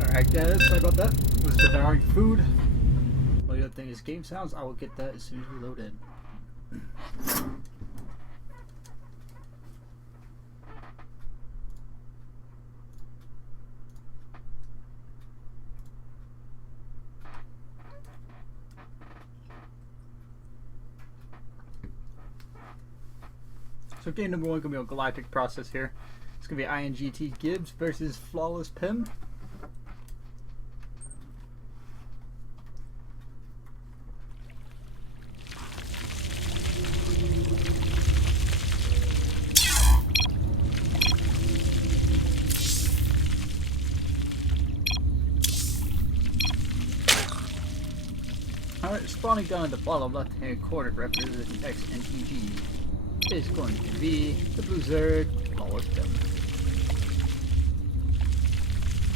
Alright guys, sorry about that. Was devouring food. Well, the other thing is game sounds. I will get that as soon as we load in. So game number one gonna be on Galactic Process here. It's gonna be INGT Gibbs versus Flawless Pim. Alright, spawning down in the bottom left hand corner representing xNTG is going to be the blue Zerg, Flawless Pim.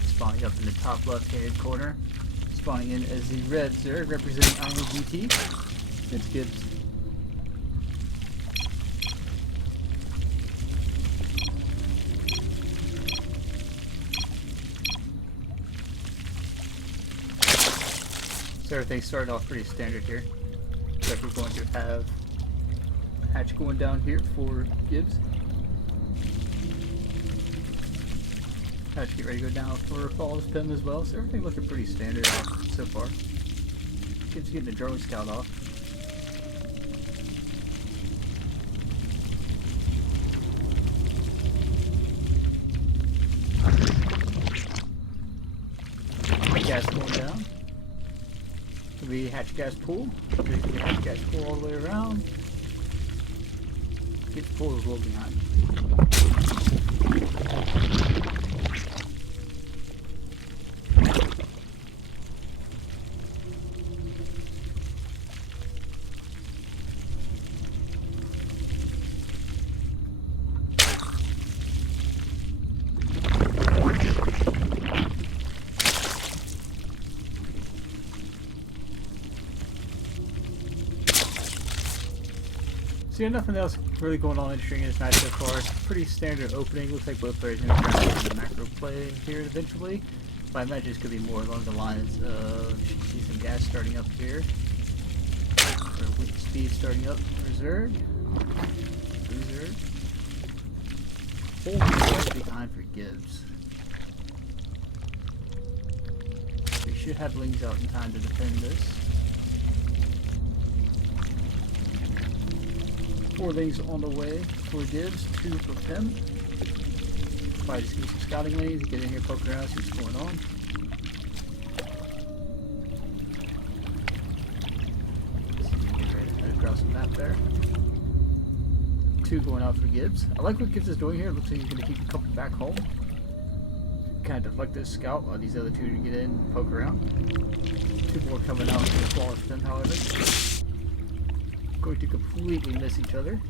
Spawning up in the top left hand corner, spawning in as the red Zerg representing INGT, it's Gibbs. So everything's starting off pretty standard here. So we're going to have a hatch going down here for Gibbs. Hatch get ready to go down for Flawless Pim as well. So everything looking pretty standard so far. Gibbs getting the drone scout off. Gas going down. We hatch gas pool. We hatch gas pool all the way around. Get the pool is a little behind. So yeah, nothing else really going on interesting in this match so far. It's a pretty standard opening. Looks like both players are going to try to get the macro play here eventually. But I imagine it's going to be more along the lines of see some gas starting up here. Or wind speed starting up for Zerg. Blue Zerg. Hold behind for Gibbs. We should have Lings out in time to defend this. 4 Lings on the way for Gibbs, 2 for Pim. Probably just get some scouting lanes, get in here, poke around, see what's going on. Get ready to grab some map there. 2 going out for Gibbs. I like what Gibbs is doing here. It looks like he's going to keep a couple back home. Kind of deflect this scout while these other 2 to get in and poke around. 2 more coming out for the Flawless Pim, however. Going to completely miss each other.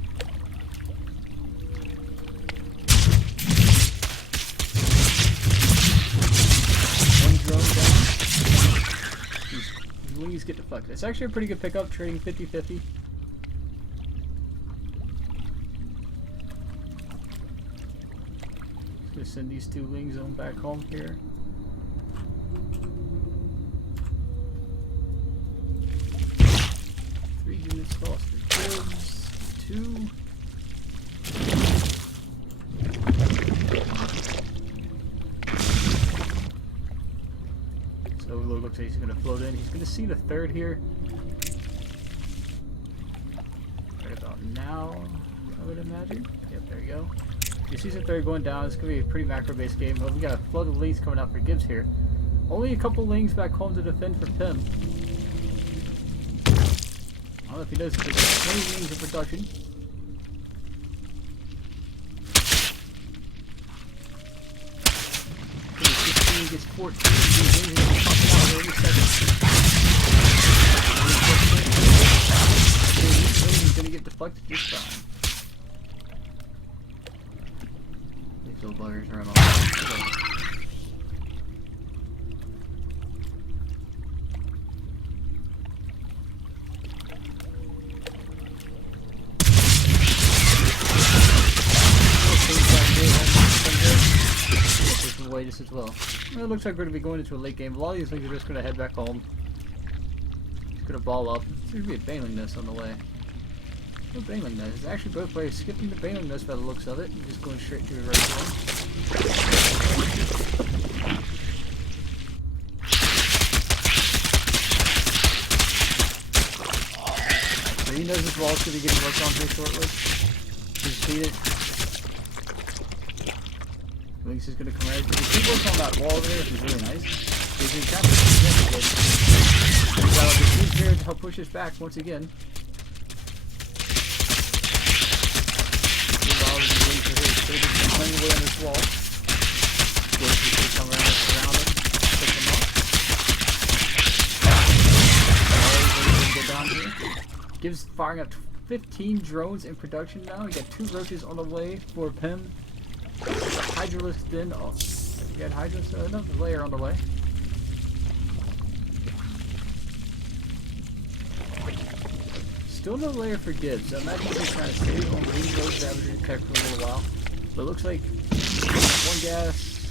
One drone down. These wings get deflected. It's actually a pretty good pickup, trading 50-50. Just gonna send these 2 Lings on back home here. Units lost for Gibbs. 2. So it looks like he's going to float in. He's going to see the 3rd here. Right about now, I would imagine. Yep, there you go. You see the 3rd going down. It's going to be a pretty macro-based game. But we got a flood of Lings coming out for Gibbs here. Only a couple Lings back home to defend for Pim. I don't know if he does, but there's 20 Lings in production. Gets 14. He's going to get deflected this time. These little buggers are on all. way just as well. Well, it looks like we're going to be going into a late game. A lot of these things are just going to head back home. Just going to ball up. There's going to be a Baneling Nest on the way. No Baneling Nest. It's actually both ways. Skipping the Baneling Nest by the looks of it. And just going straight to the right one. So he knows his wall's going to be getting worked on here shortly. Just beat it. Lynx is going to come right. If he works on that wall there, which is really nice. He's in traffic. He's got the teams here to help push us back once again. Meanwhile, the Lynx are here. So they're playing away on this wall. He's going to come around and surround him. Pick him up. Get down here. Gives firing up 15 drones in production now. We got 2 roaches on the way for Pim. Hydralisk in. Oh, we got Hydralisk. Another layer on the way. Still no layer for Gibbs. So imagine he's trying to save on green road savagery tech for a little while. But it looks like 1 gas,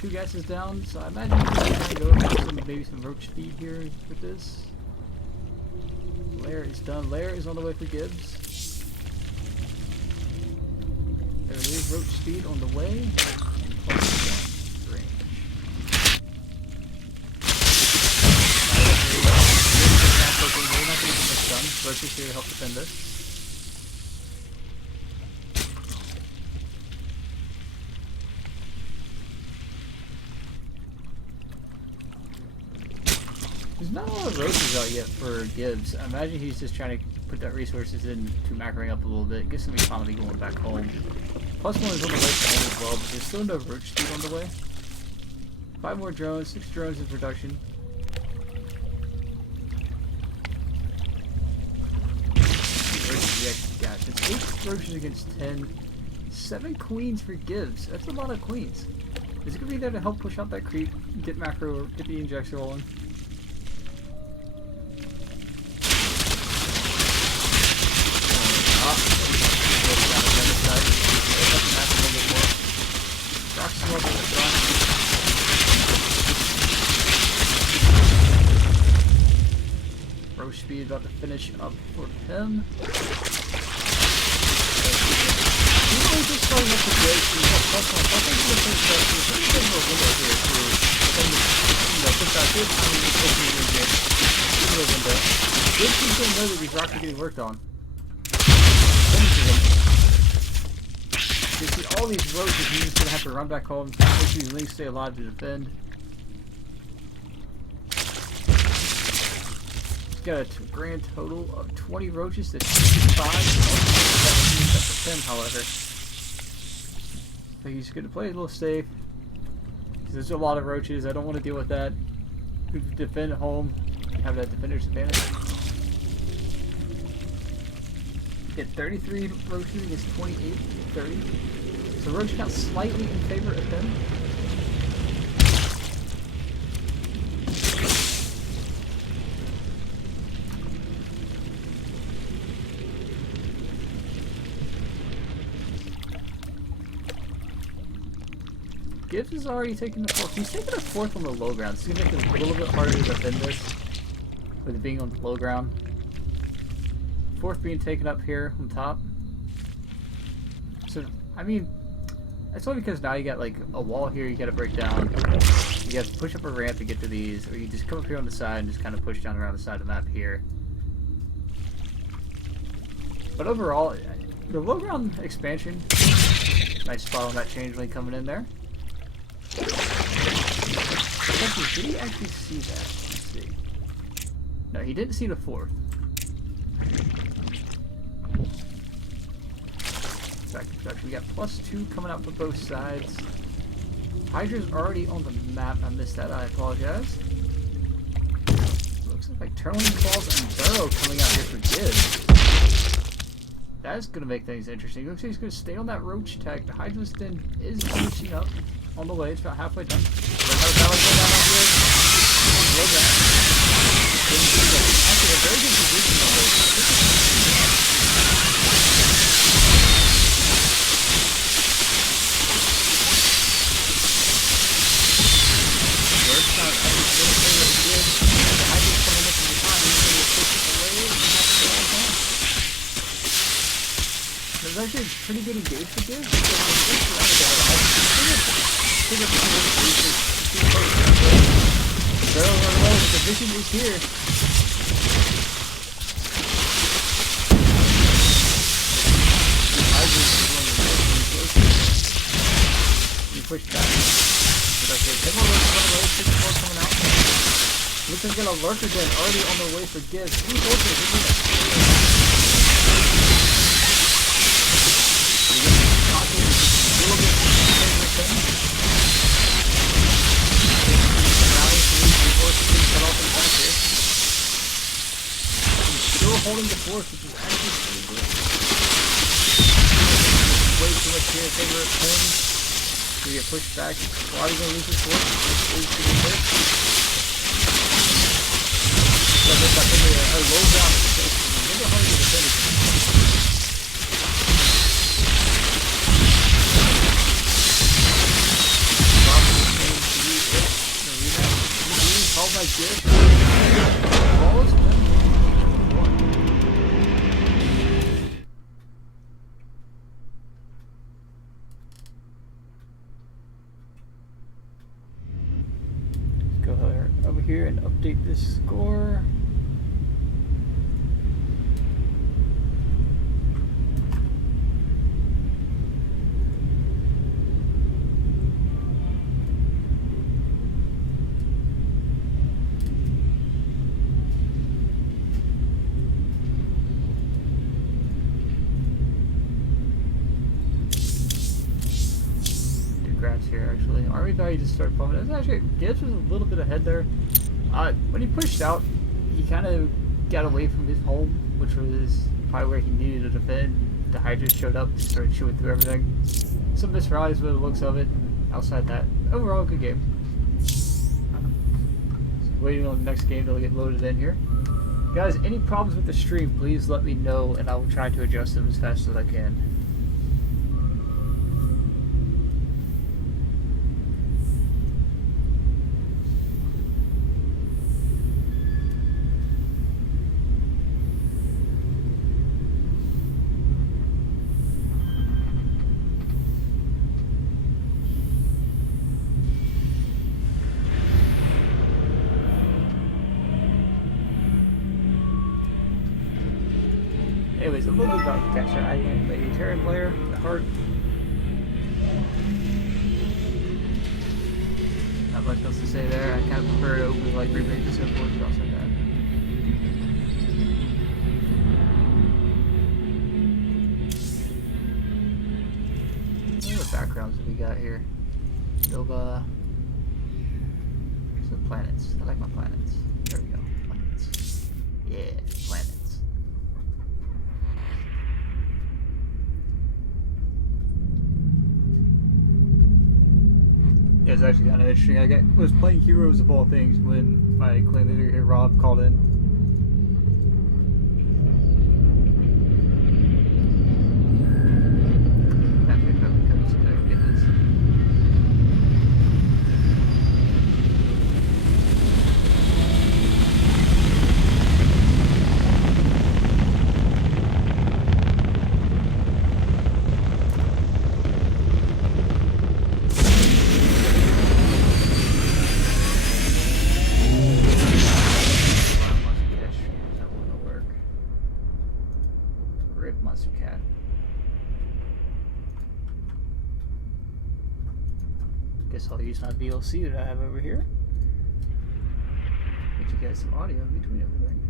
2 gases down. So I imagine he's trying to go for maybe some roach speed here with this. Layer is done. Layer is on the way for Gibbs. There it is. Roach speed on the way. Roaches here to help defend this. There's not a lot of roaches out yet for Gibbs. I imagine he's just trying to put that resources in to macroing up a little bit, get some economy going back home. +1 is on the way to home as well, but there's still no roach speed on the way. 5 more drones, 6 drones in production. Gosh, it's 8 roaches against 10. 7 queens for Gibbs. That's a lot of queens. Is it going to be there to help push out that creep, get macro, get the injector rolling? Roach speed about to finish up for him. Just starting up the break, we have plus one. I think we're going to there's a pretty good little window here to put that good time in this opening window. Good little window. Good team's going to know that these rocks are getting worked on. You see all these roaches, he's going to have to run back home. Make sure these Lynx stay alive to defend. He's got a grand total of 20 roaches to 65. That's for 10, however. So he's going to play a little safe. There's a lot of roaches. I don't want to deal with that. Defend at home. Have that defender's advantage. Get 33 roaches against 28, 30. So roach count slightly in favor of him. Gibbs is already taking the 4th. He's taking the 4th on the low ground. It's going to make it a little bit harder to defend this with it being on the low ground. 4th being taken up here on top. So, I mean, that's only because now you got like a wall here you got to break down. You got to push up a ramp to get to these, or you just come up here on the side and just kind of push down around the side of the map here. But overall, the low ground expansion, nice spot on that changeling coming in there. Did he actually see that? Let's see. No, he didn't see the 4th. We got +2 coming out for both sides. Hydra's already on the map. I missed that. I apologize. Looks like Turling Claws and Burrow coming out here for Gibbs. That's going to make things interesting. Looks like he's going to stay on that roach tag. The Hydra's then is finishing up on the way. It's about halfway done. Another battle going down out here. Actually, a very good position on this. pretty good engagement here. Barrel run away, but the vision is here. You push back. Okay, 10 more rows run away, 6 more coming out. Looks like we got a lurker den already on the way for Gibbs. Who's ultra? Who's in it? Still holding the force, which is actually pretty good. Way too much here in favor of him. We get pushed back. Why are you going to lose his force? It's pretty good. So there's like a low ground space. Remember how you defend it. Called by Gibbs. Balls, let's go over here and update this score. Here actually. Army value just started pumping. It's actually Gibbs was a little bit ahead there. When he pushed out, he kind of got away from his home, which was probably where he needed to defend. The Hydras showed up, started shooting through everything. Some missed rallies by the looks of it. And outside that, overall good game. So waiting on the next game to get loaded in here. Guys, any problems with the stream, please let me know, and I will try to adjust them as fast as I can. Anyways, a little bit about the catcher. I am a Terran player at heart. Not much else to say there. I kind of prefer to open like remake this and stuff like that. What other backgrounds have we got here? Nova. Some planets. I like my planets. There we go. Planets. Yeah, planets. Yeah, it's actually kind of interesting. I was playing Heroes of all things when my clan leader here, Rob, called in. Guess I'll use my VLC that I have over here. Get you guys some audio in between everything.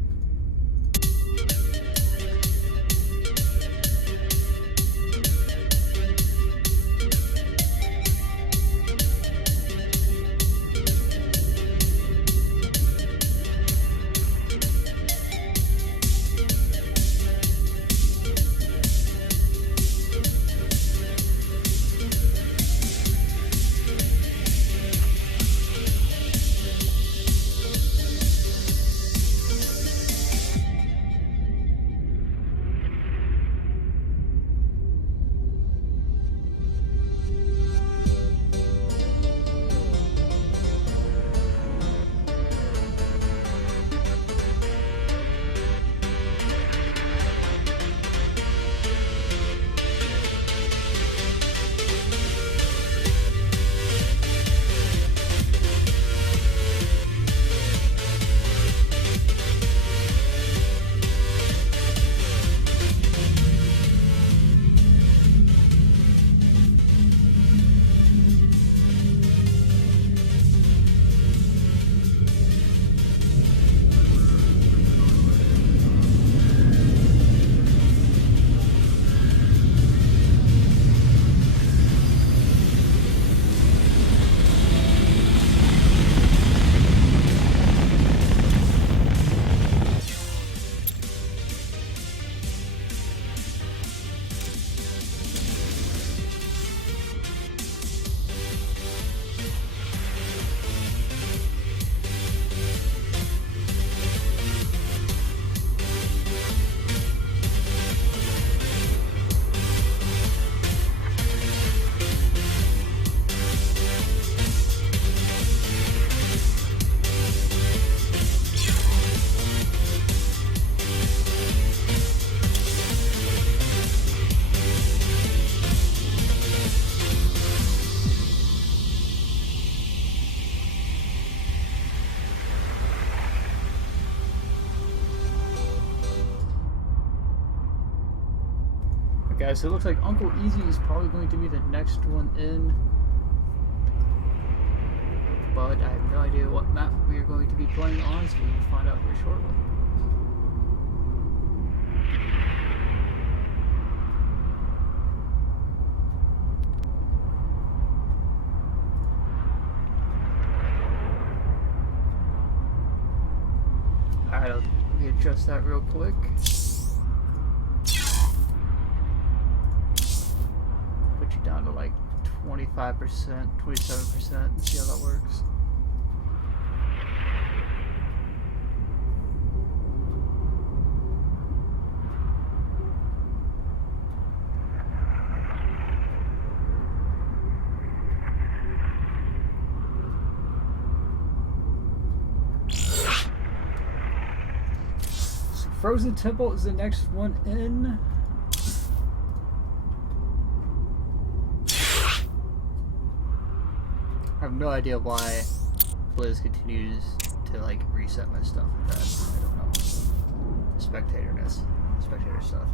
guys, so it looks like Uncle Easy is probably going to be the next one in. But I have no idea what map we are going to be playing on, so we will find out here shortly. Alright, let me adjust that real quick. Put you down to like 25%, 27%, and see how that works. So Frozen Temple is the next one in. I have no idea why Blizz continues to like reset my stuff with that. I don't know. Spectator stuff.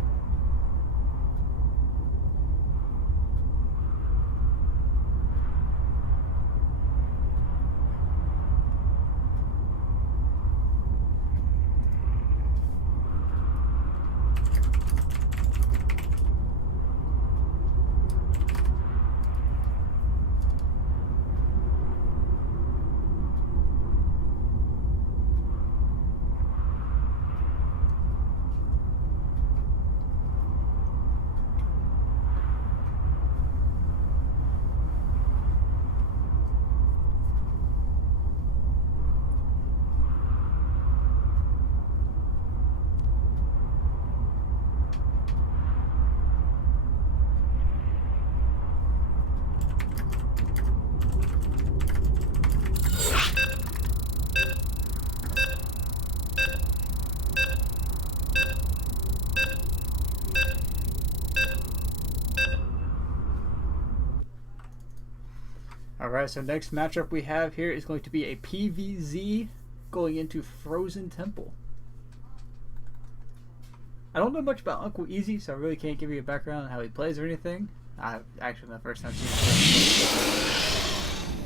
Alright, so next matchup we have here is going to be a PVZ going into Frozen Temple. I don't know much about Uncle Easy, so I really can't give you a background on how he plays or anything. Actually, my first time seeing him.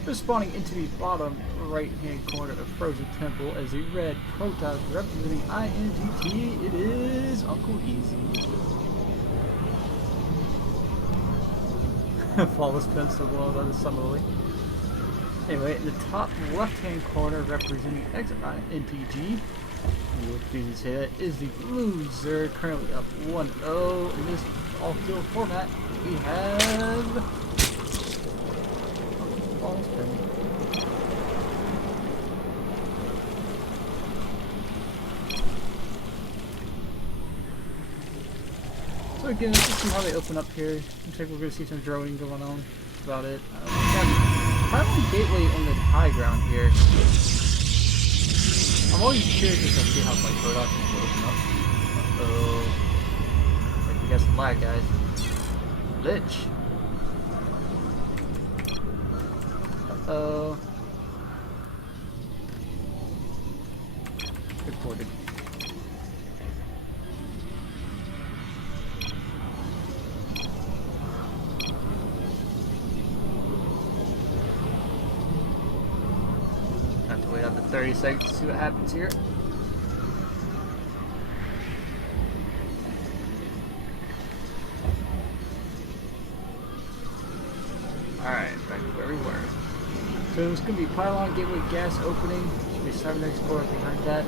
Just spawning into the bottom right-hand corner of Frozen Temple as the red Protoss representing INGT. It is Uncle Easy. Flawless pencil going on the sun lily. Anyway, in the top left-hand corner representing xNTG, you would please say that, is the loser, currently up 1-0 in this all-kill format. We have Flawless Pen. So again, let's just see how they open up here. Looks like we're going to see some droning going on. That's about it. Pylon Gateway on the high ground here. I'm always curious to see how my production will open up. Uh-oh. Like we got some lag, guys. Lich. Uh-oh. Reported. Have to wait up to 30 seconds to see what happens here. Alright, back to where we were. So it's going to be Pylon Gateway gas opening. Should be Cybernetic Explorer behind that.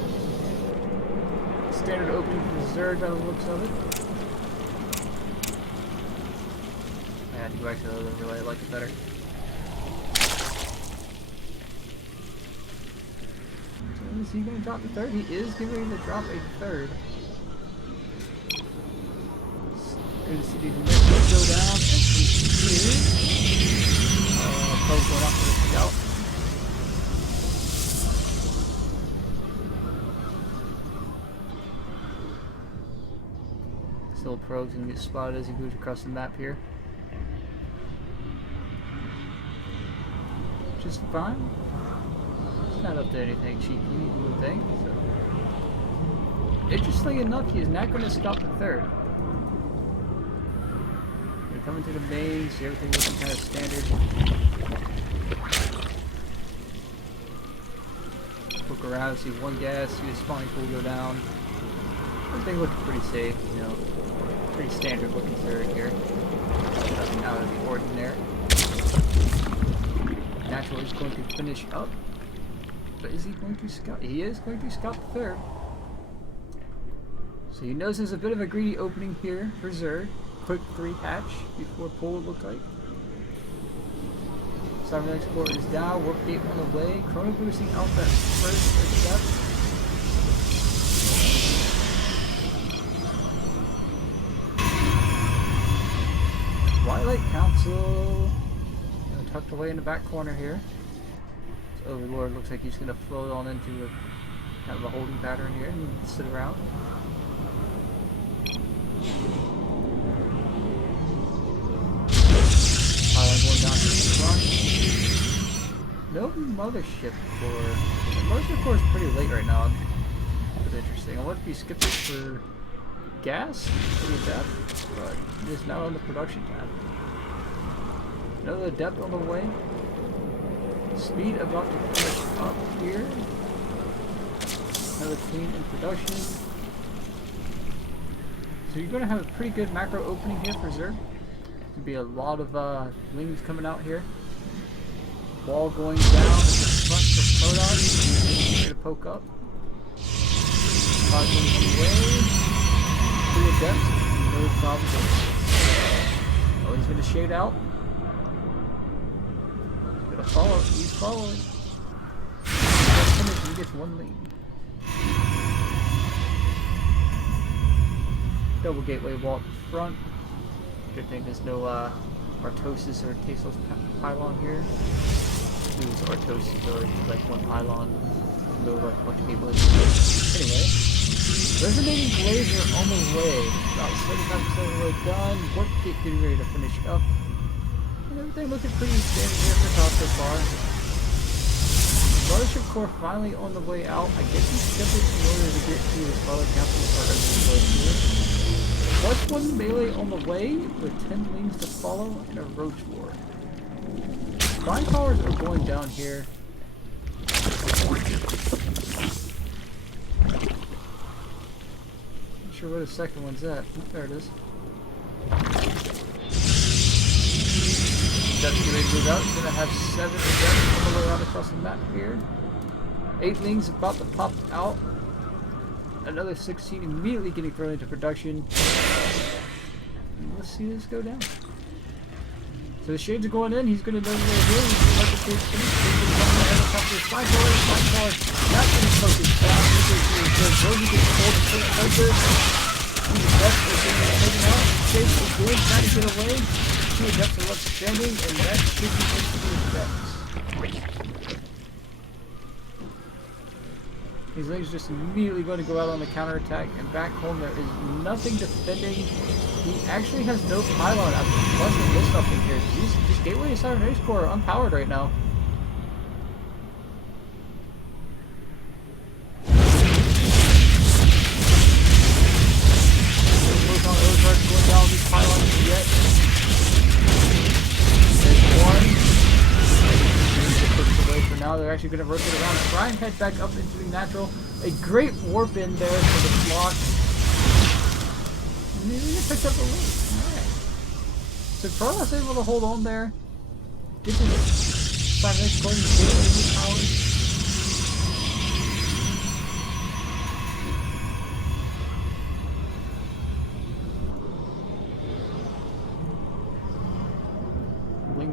Standard opening for the Zerg by the looks of it. I had to go back to the other relay, I like it better. So is he going to drop the third? He is getting ready to drop a third. Good to see the next go down. And from here, probably going out for the scout. Still Pro's gonna get spotted as he moves across the map here. Just fine. It's not up to anything cheeky, you would think. So. Interestingly enough, he is not going to stop the third. coming to the main, see everything looking kind of standard. Look around, see one gas, see the spawning pool go down. Everything looks pretty safe, you know. Pretty standard looking turret here. Nothing out of the ordinary. Natural is going to finish up. But is he going to scout? He is going to scout the third. So he knows there's a bit of a greedy opening here for Zerg. Quick 3 hatch before pull, it looked like. Cyber export is down, warp gate on the way. Chrono boosting out that first step. Twilight Council tucked away in the back corner here. So Overlord looks like he's going to float on into a kind of a holding pattern here and sit around. Going down to the front. No mothership core. The mothership core is pretty late right now. That's interesting. I wonder if he skipped it for gas for the depth, but it is now on the production tab. Another depth on the way. Speed about to finish up here. Another clean in production. So you're going to have a pretty good macro opening here for Zerg. Be a lot of wings coming out here. Wall going down at the front for Protoss. He's going to poke up. 5 wings on the way. 3 adepts. No problem. Oh, he's going to shade out. He's going to follow. He's following. He's going to finish. He gets 1 lead. Double gateway wall at the front. Good thing there's no Artosis or Tasteless pylon here. Use Artosis or like 1 pylon, no like a bunch of gateways. Anyway, resonating glazer on the way. About 75% of the way done. Warp gate getting ready to finish up. And everything looking pretty standard here for top so far. Mothership core finally on the way out. I guess he's skipping in order to get to his Twilight Council for everything here. +1 melee on the way with 10 wings to follow and a roach war. Flying powers are going down here. Not sure where the second one's at. There it is. That's going to move out. It's going to have 7 adepts all the way around across the map here. 8 wings about to pop out. Another 16 immediately getting thrown into production. And let's see this go down. So the shades are going in. He's going to know where they're here. He's going to let the shades finish. He's going to come ahead and top this fine color. That's going to focus down. Rosie gets pulled to put over. The depth is going to be taken out. Shades is good. Trying to get away. 2 depths are left standing. And that should be it for the depths. These things just immediately going to go out on the counterattack, and back home there is nothing defending. He actually has no pylon after busting this up in here. These gateway and Siren Race Core are unpowered right now. Going down these pylons yet. There's 1. Away for now. They're actually going to rotate around and try and head back up into the natural. A great warp in there for the block. And he picked up a lead. Alright. So Protoss able to hold on there. Get to 5 minutes according to his powers.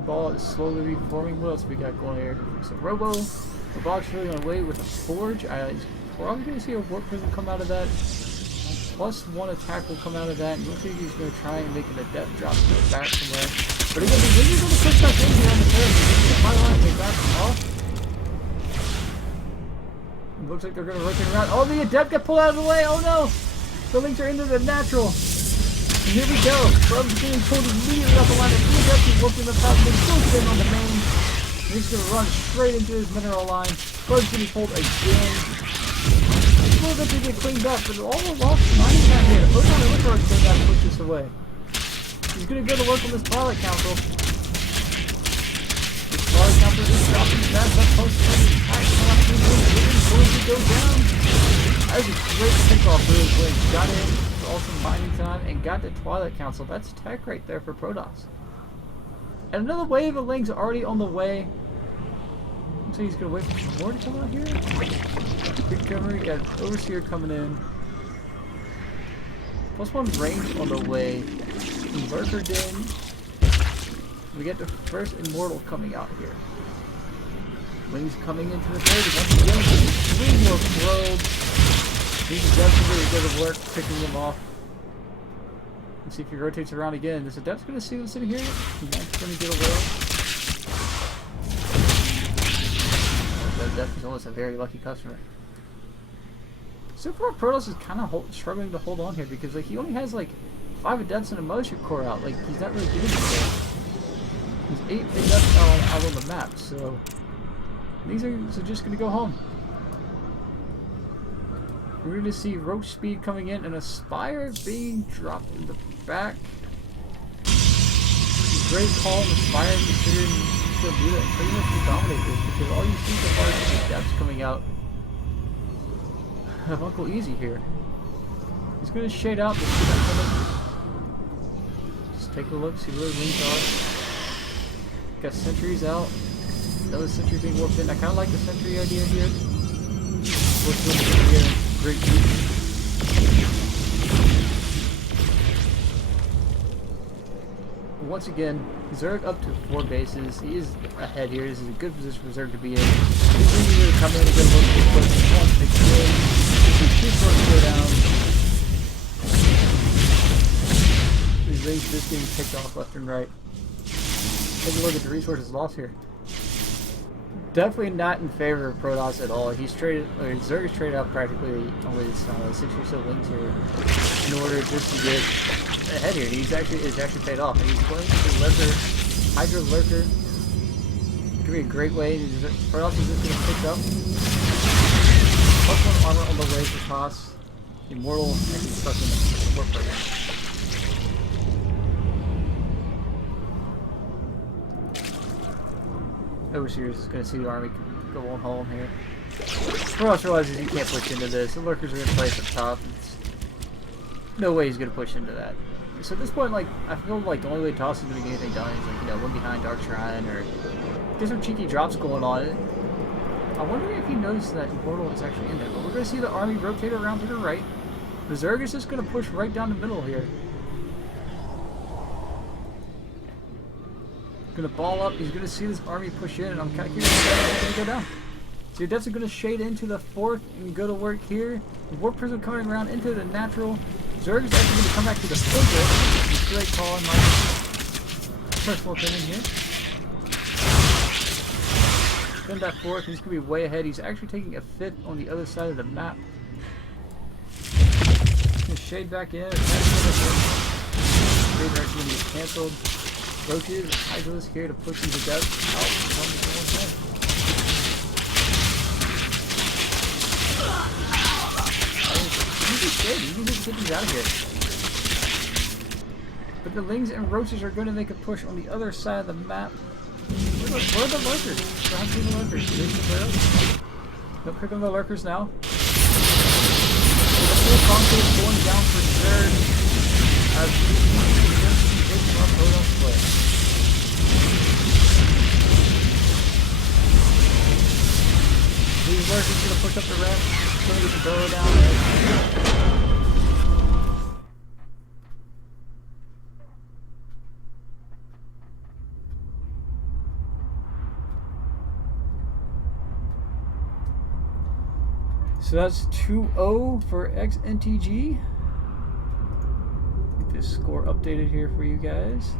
Ball is slowly reforming. What else we got going here? So Robo, the box really on the way with a Forge. He's probably going to see a warp prism come out of that. +1 attack will come out of that. And looks like he's going to try and make an adept drop back somewhere. But again, the Wizards going to push back in here on the third. The pylon, they back off. It looks like they're going to rotate around. Oh, the adept got pulled out of the way. Oh no! The links are into the natural. And here we go. Scrub's getting pulled immediately off the line. The 3 adepts he's working the top. They're still sitting on the main. And he's going to run straight into his mineral line. Scrub's getting pulled again. It's a little bit to get cleaned up, but all the lost mining down here. The Photon Electrode came down and pushed this away. He's gonna go to work on this Twilight Council. This Twilight Council is dropping fast up close to the attack. It is going to go down. That was a great kickoff for his wing. Got in for awesome mining time and got the Twilight Council. That's tech right there for Protoss. And another wave of Lings already on the way. So he's gonna wait for some more to come out here. Big cover, got an Overseer coming in. +1 range on the way. Lurker in. We get the first Immortal coming out here. Wings coming into the 30. Once again, 3 more probes. These Adepts are really good at work picking them off. Let's see if he rotates around again. This Adept's gonna see what's in here. He's gonna get away. That Adept is almost a very lucky customer. So far, Protoss is kind of struggling to hold on here because like he only has like 5 Adepts and a Militia Core out. Like he's not really doing anything. He's 8 Adepts out on the map, so these are just going to go home. We're going to see Roach Speed coming in and a Spire being dropped in the back. Great call on the Spire considering he's going to do that and pretty much dominate this because all you see so far is the Adepts coming out. Have Uncle Easy here. He's going to shade out the Just take a look, see where the wings are. Got sentries out. Another sentry being warped in. I kind of like the sentry idea here. Works with here. Great use. Once again, Zerg up to 4 bases. He is ahead here. This is a good position for Zerg to be in. He's going to come in and get a look at this place. He wants to kill. Two swords go down. These rings just getting picked off left and right. Take a look at the resources lost here. Definitely not in favor of Protoss at all. He's traded, or Zerg is traded out practically on his 6 or so wings here in order just to get ahead here. It's actually paid off. And he's going to Lurker, Hydra Lurker. It could be a great way. Protoss is just going to pick up. +1 armor on the way for Toss. Immortal actually stuck in the warp right now. Overseer is going to see the army go on home here. Protoss realizes he can't push into this. The Lurkers are going to place up top. No way he's going to push into that. So at this point, like, I feel like the only way Toss is going to get anything done is, like, you know, one behind Dark Shrine or get some cheeky drops going on. I'm wondering if he knows that Immortal is actually in there. But we're going to see the army rotate around to the right. The Zerg is just going to push right down the middle here. Going to ball up. He's going to see this army push in, and I'm kind of curious how it's going to go down. So your Adepts are going to shade into the 4th and go to work here. The Warp Prism coming around into the natural. Zerg is actually going to come back to the filter. It's a great call in my personal opinion here. Spend that 4th. He's going to be way ahead. He's actually taking a 5th on the other side of the map. He's going to shade back in. Shade are actually going to get cancelled. Roaches, Hydras here to push these Adepts out. You can just get these out of here. But the Lings and Roaches are going to make a push on the other side of the map. Where are the Lurkers? I haven't seen the Lurkers. Do they see the Nope, here come the Lurkers now. The full concave going down for Zerg. As these Lurkers going to push up the ramp. Going to get the barrel down there. So that's 2-0 for xNTG. Get this score updated here for you guys.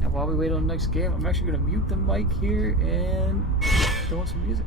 And while we wait on the next game, I'm actually going to mute the mic here and throw on some music.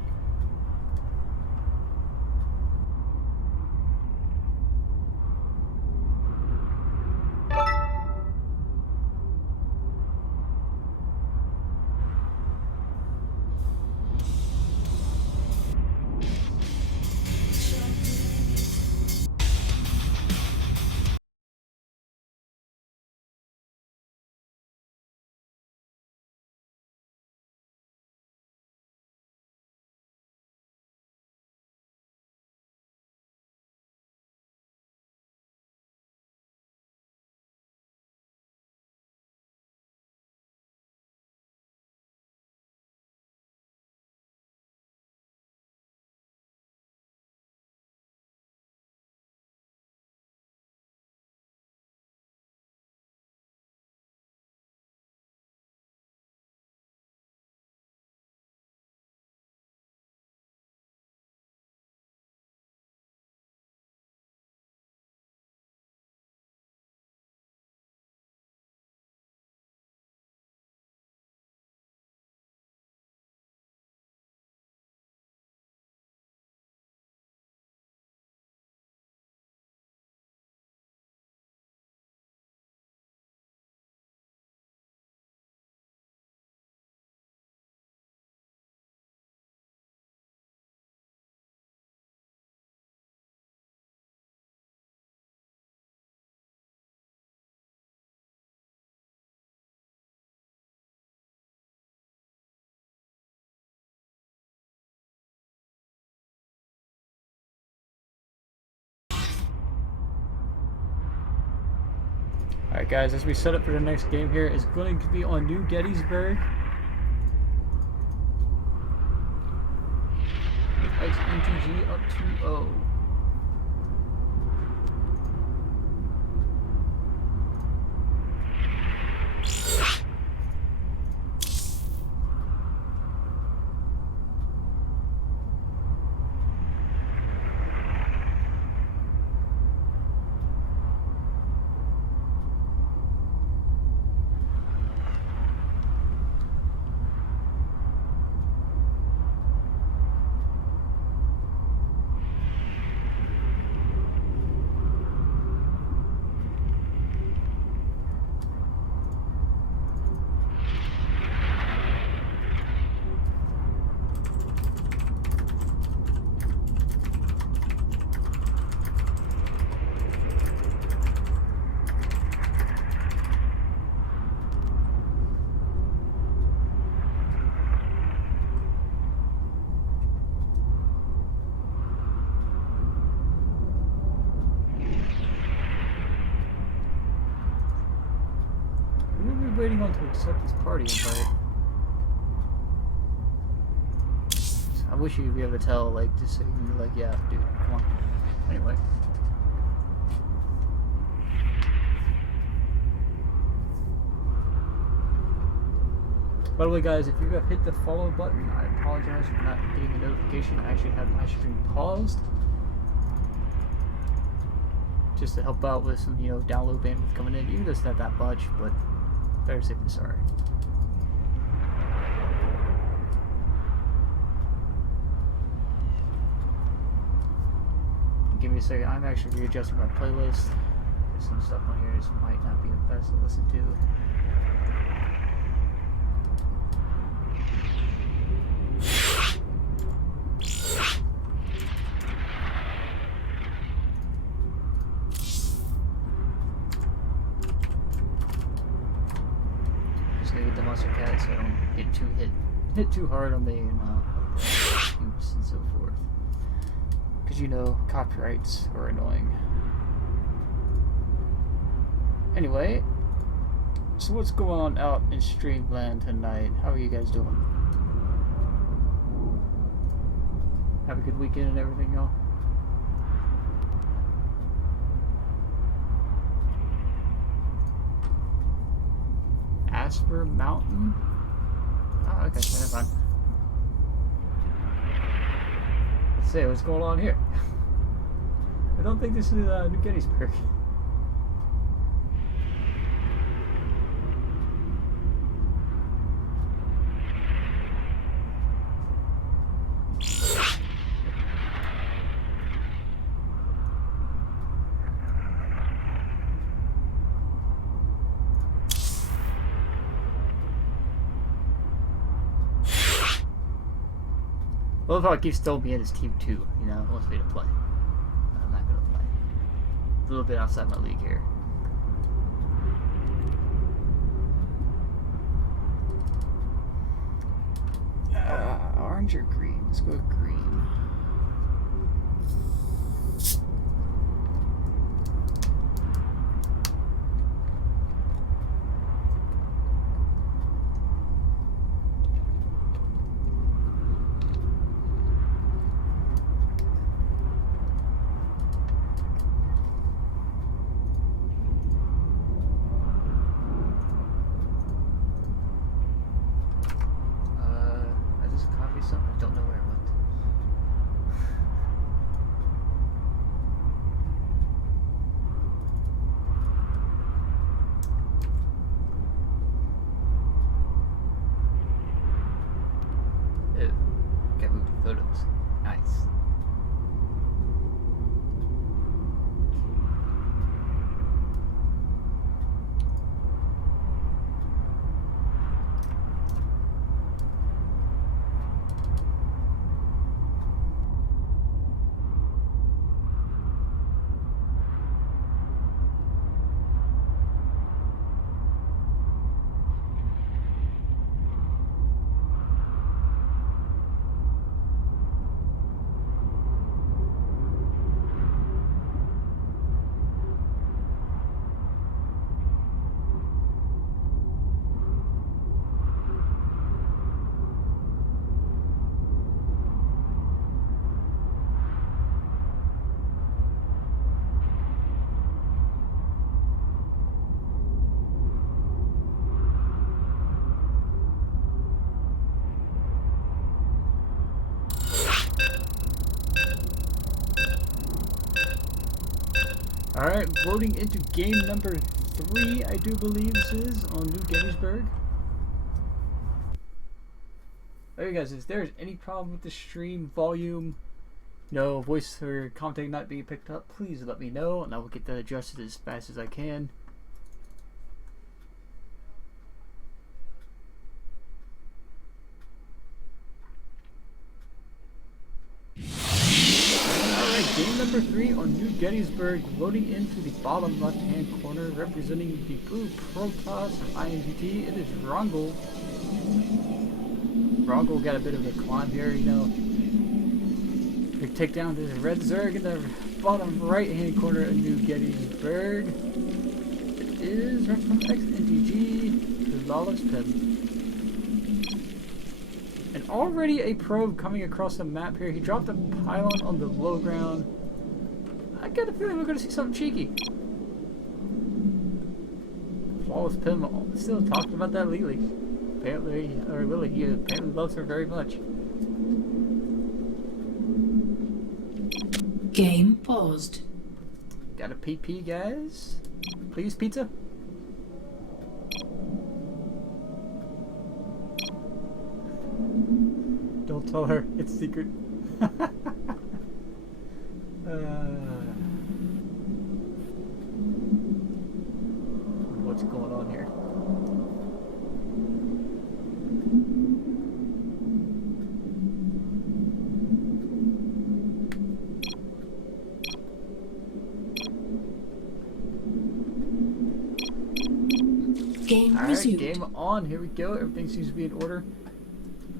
Alright guys, as we set up for the next game here, it's going to be on New Gettysburg. xNTG up 2-0. Waiting on to accept this party invite. I wish you'd be able to tell, like, just so you can be like, yeah, dude, come on. Anyway. By the way, guys, if you have hit the follow button, I apologize for not getting a notification. I actually have my stream paused. Just to help out with some, download bandwidth coming in. Even though it's not that much, but better safe than sorry. Give me a second. I'm actually readjusting my playlist. There's some stuff on here that might not be the best to listen to. Get the monster cat so I don't get hit too hard on the use and so forth. Because copyrights are annoying. Anyway, so what's going on out in Streamland tonight? How are you guys doing? Have a good weekend and everything, y'all? Asper Mountain? Oh, okay, never mind. Let's see what's going on here. I don't think this is New Gettysburg. I love how it keeps throwing me in as Team 2, wants me to play. I'm not going to play. A little bit outside my league here. Orange or green? Let's go with green. I just copied something. I don't know where it went. Alright, loading into game number 3, I do believe this is, on New Gettysburg. Alright guys, if there's any problem with the stream volume, no voice or content not being picked up, please let me know and I will get that adjusted as fast as I can. Alright, game number 3 on New Gettysburg, loading into the bottom left hand corner, representing the blue Protoss and INGT. It is Rongol. Rongol got a bit of a climb here, you know. We take down this red Zerg in the bottom right hand corner of New Gettysburg. It is right from xNTG to Lawless Pim. And already a probe coming across the map here. He dropped a pylon on the low ground. I got a feeling we're going to see something cheeky. Lawless Pim still talking about that Lily. Apparently, or Lily, he apparently loves her very much. Game paused. Got a PP, guys? Please, pizza? Don't tell her, it's secret. What's going on here? Game resumed. Game on. Here we go. Everything seems to be in order.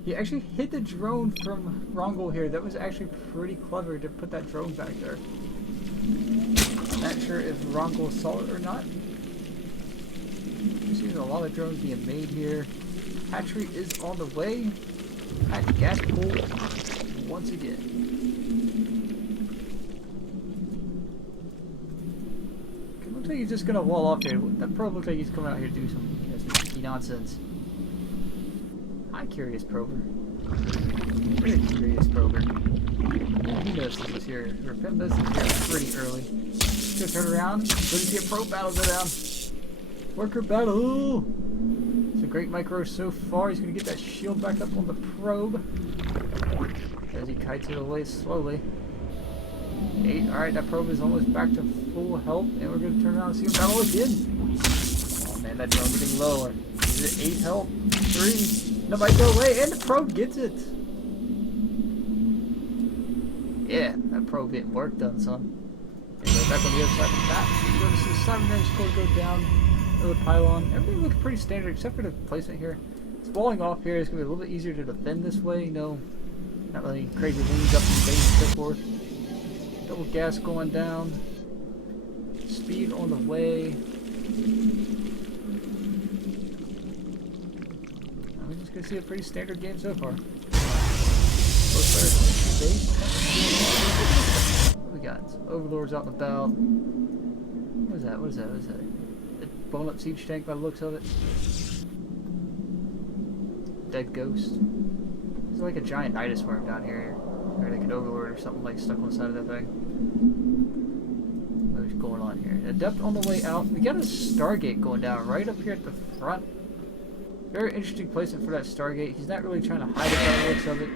He actually hit the drone from Rongol here. That was actually pretty clever to put that drone back there. I'm not sure if Rongol saw it or not. You see a lot of drones being made here. Hatchery is on the way. At gas pool once again. Looks like he's just gonna wall off here. That probe looks like he's coming out here to do some, you know, some cheeky nonsense. Hi, curious prober. Very curious prober. He knows this is here. Repent this is here pretty early. Just turn around. Good to see a probe battle go down. Worker battle. It's a great micro so far. He's gonna get that shield back up on the probe as he kites it away slowly. 8. Alright, that probe is almost back to full health, and we're going to turn around and see him battle again. Oh man, that drone's getting lower. Is it 8 health? 3. Nobody go away, and the probe gets it. Yeah, that probe getting work done, son. And go back on the other side of the map. You're going to see Cybernetic Score go down. Another pylon. Everything looks pretty standard except for the placement here. It's falling off here. It's going to be a little bit easier to defend this way. You know, not really crazy wings up in base and so forth. Double gas going down. Speed on the way. We're just gonna see a pretty standard game so far. Both players on base. What we got? Overlords out and about. What is that? What is that? What is that? A blown up siege tank by the looks of it. Dead ghost. There's like a giant nidus worm down here. Or like an overlord or something like stuck on the side of that thing. What's going on here? Adept on the way out. We got a Stargate going down right up here at the front. Very interesting placement for that Stargate. He's not really trying to hide it by the looks of it.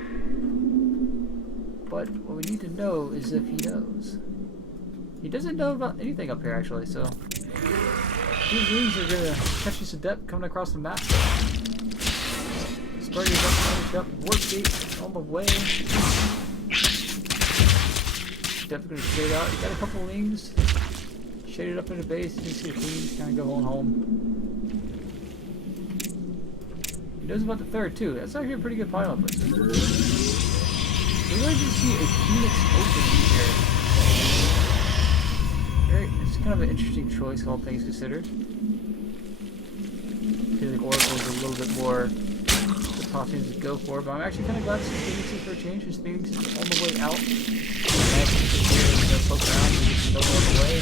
But what we need to know is if he knows. He doesn't know about anything up here actually, so these wings are gonna catch this Adept coming across the map. Stargate's up, finished up, warp gate on the way. Definitely gonna shade out. He's got a couple wings shaded up in the base. You can see the teams kind of going home. He knows about the third too. That's actually a pretty good pylon placement. We're going to see a Phoenix open here. It's kind of an interesting choice, all things considered. I feel like Oracle is a little bit more the top things to go for, but I'm actually kind of glad some Phoenixes for a change. His Phoenix is on the way out. Poke around and just go all the way.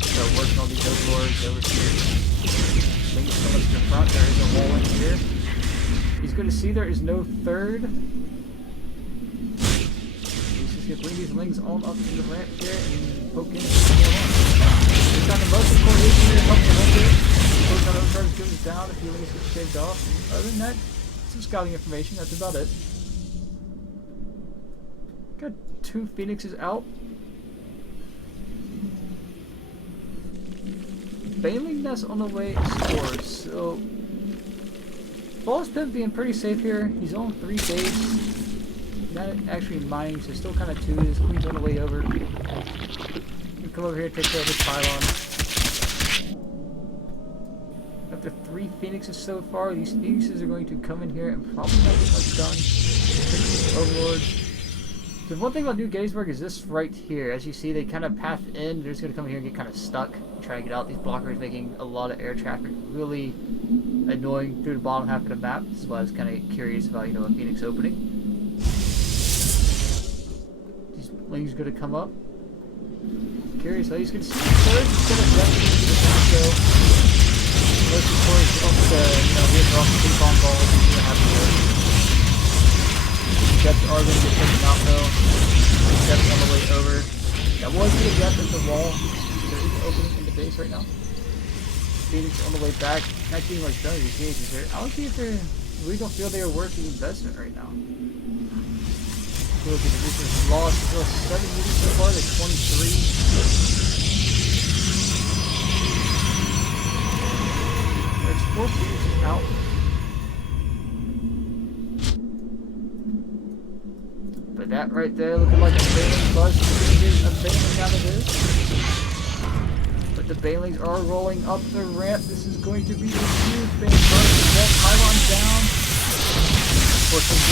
Start working on these overlords over here. Links so much to the front. There is a wall in here. He's going to see there is no third. He's just going to bring these lings all up to the ramp here and poke in. goes down, a few wings get shaved off. And other than that, some scouting information, that's about it. Got 2 Phoenixes out. Baneling Nest on the way scores, so Flawless Pimp being pretty safe here. He's on 3 days. Not actually mining, so still kind of 2. His queen's on the way over. We come over here and take care of this pylon. After 3 Phoenixes so far, these Phoenixes are going to come in here and probably not get much done. Overlords. The one thing about New Gettysburg is this right here. As you see, they kind of path in. They're just going to come here and get kind of stuck. Try to get out. These blockers making a lot of air traffic really annoying through the bottom half of the map. This is why I was kind of curious about, you know, a Phoenix opening. These wings going to come up. Curious how he's going to see third. He's going to definitely do the go. Most of course, off the, you know, here's off the ping pong balls. He's going to have to do it. Jets are going to get taken out though. Jets on the way over. That was the Jets at the wall. There is an opening in the base right now. Phoenix on the way back. Not getting like done with these gauges here. I don't see if they're. We don't feel they are worth the investment right now. Look at the resources lost. There's still 7 units so far. They're 23. There's 4 Phoenixes out. But that right there looking like a Baneling buzz. A Baneling out of this. But the Banelings are rolling up the ramp. This is going to be a huge Baneling buzz. That pylon down. Of course, there's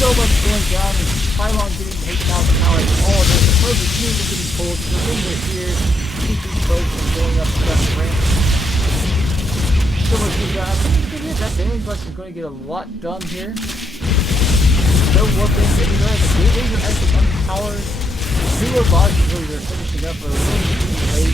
so much going down. The pylon getting taken out of the power. All of this. The perfect unit is getting pulled. The wings are here. Keep these folks from going up that ramp. So much going down. I think that Baneling buzz is going to get a lot done here. No warping anywhere. The gateways are actually unpowered. 2 robotics really are finishing up, but a little too late.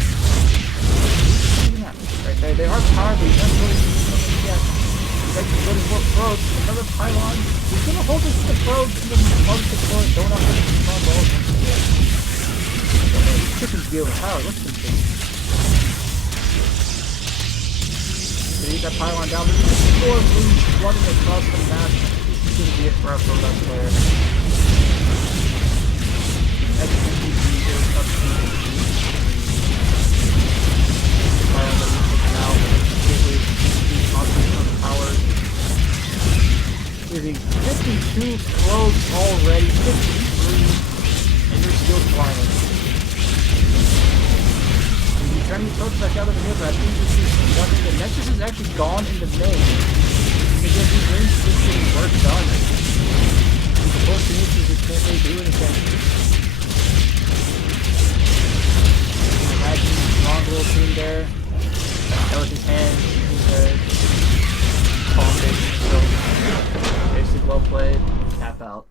Right there. They are powered, but he's not really doing something yet. He's actually putting more probes. Another pylon. He's going to hold this to the probes and then mother the core. Don't have to spawn balls once again. These chickens be overpowered. Look at them things. So use that pylon down. There's just 4 bleeds flooding across the map. This is going to be it for our prototype player. xNTG goes up to the pylon that we've taken out. Gateway is constantly unpowered. Using 52 probes already, 53, and they're still flying. He's trying to get probes back out of the hill, but I think this is nothing. The Nexus is actually gone in the main. Because these rings just getting work done. The poor Phoenixes just can't really do anything. Imagine the strong little team there. That was his hand. He's palm base. So basically well played. Tap out.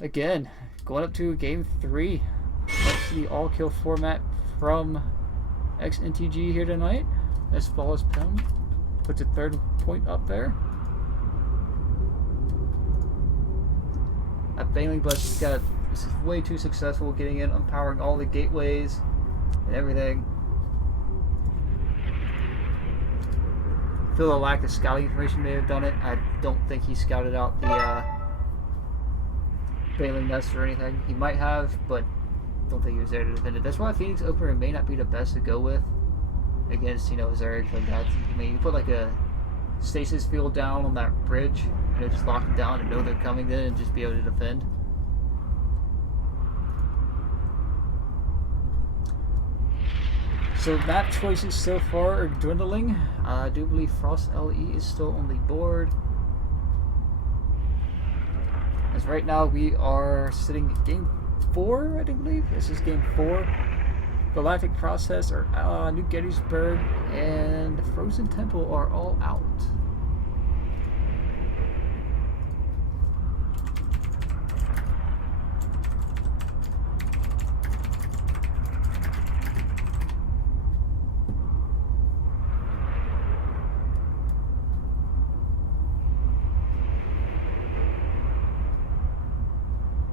Again, going up to game 3. That's the all kill format from xNTG here tonight. As Flawless Pimp puts a 3rd point up there. That Baneling Bus has got, this is way too successful getting in, empowering all the gateways and everything. I feel a lack of scouting information may have done it. I don't think he scouted out the Baneling Nest or anything. He might have, but don't think he was there to defend it. That's why Phoenix Opener may not be the best to go with against, you know, Zerg like that. I mean, you put like a stasis field down on that bridge and it just lock them down and know they're coming in and just be able to defend. So map choices so far are dwindling. I do believe Frost LE is still on the board. As right now we are sitting at game 4, I do believe. This is game 4. Galactic Process or New Gettysburg and Frozen Temple are all out.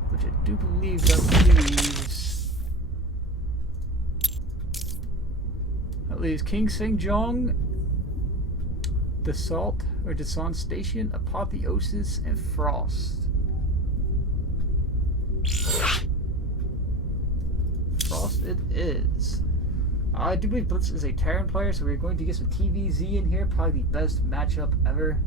Which I do believe that leaves leaves King Singjong, Dassault or Dassault Station, Apotheosis, and Frost. Frost it is. I do believe Blitz is a Terran player, so we're going to get some TVZ in here. Probably the best matchup ever.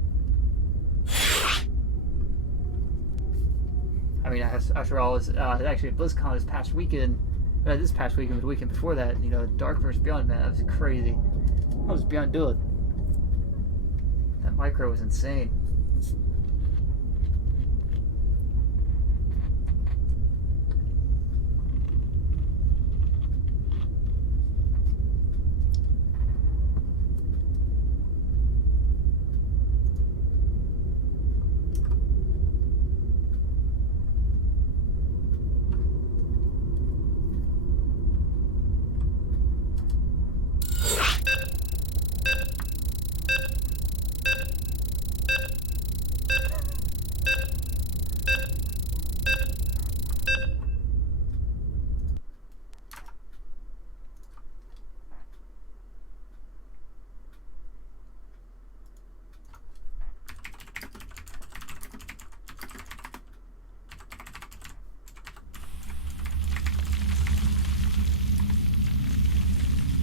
I mean, after all, it's actually BlizzCon this past weekend. This past weekend, but the weekend before that, you know, Dark vs. Beyond, man, that was crazy. That was beyond doing. That micro was insane.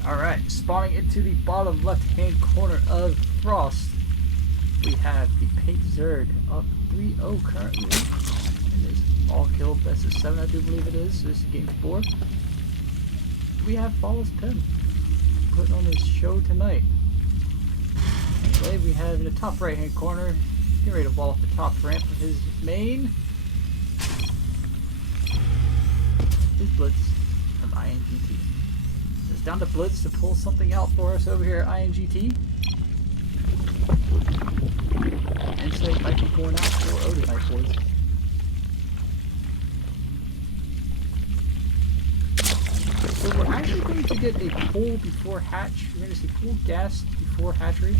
Alright, spawning into the bottom left-hand corner of Frost, we have the Pink Zerg up 3-0 currently. And it's all killed, best of 7, I do believe it is. So this is game 4. We have Flawless Pim putting on his show tonight. Anyway, we have in the top right-hand corner, getting ready to ball off the top ramp of his main, is Blitz from INGT. It's down to Blitz to pull something out for us over here at INGT. Insight might be going out for Odin tonight, boys. So we're actually going to get a pull before hatch. We're going to see pull gas before hatchery.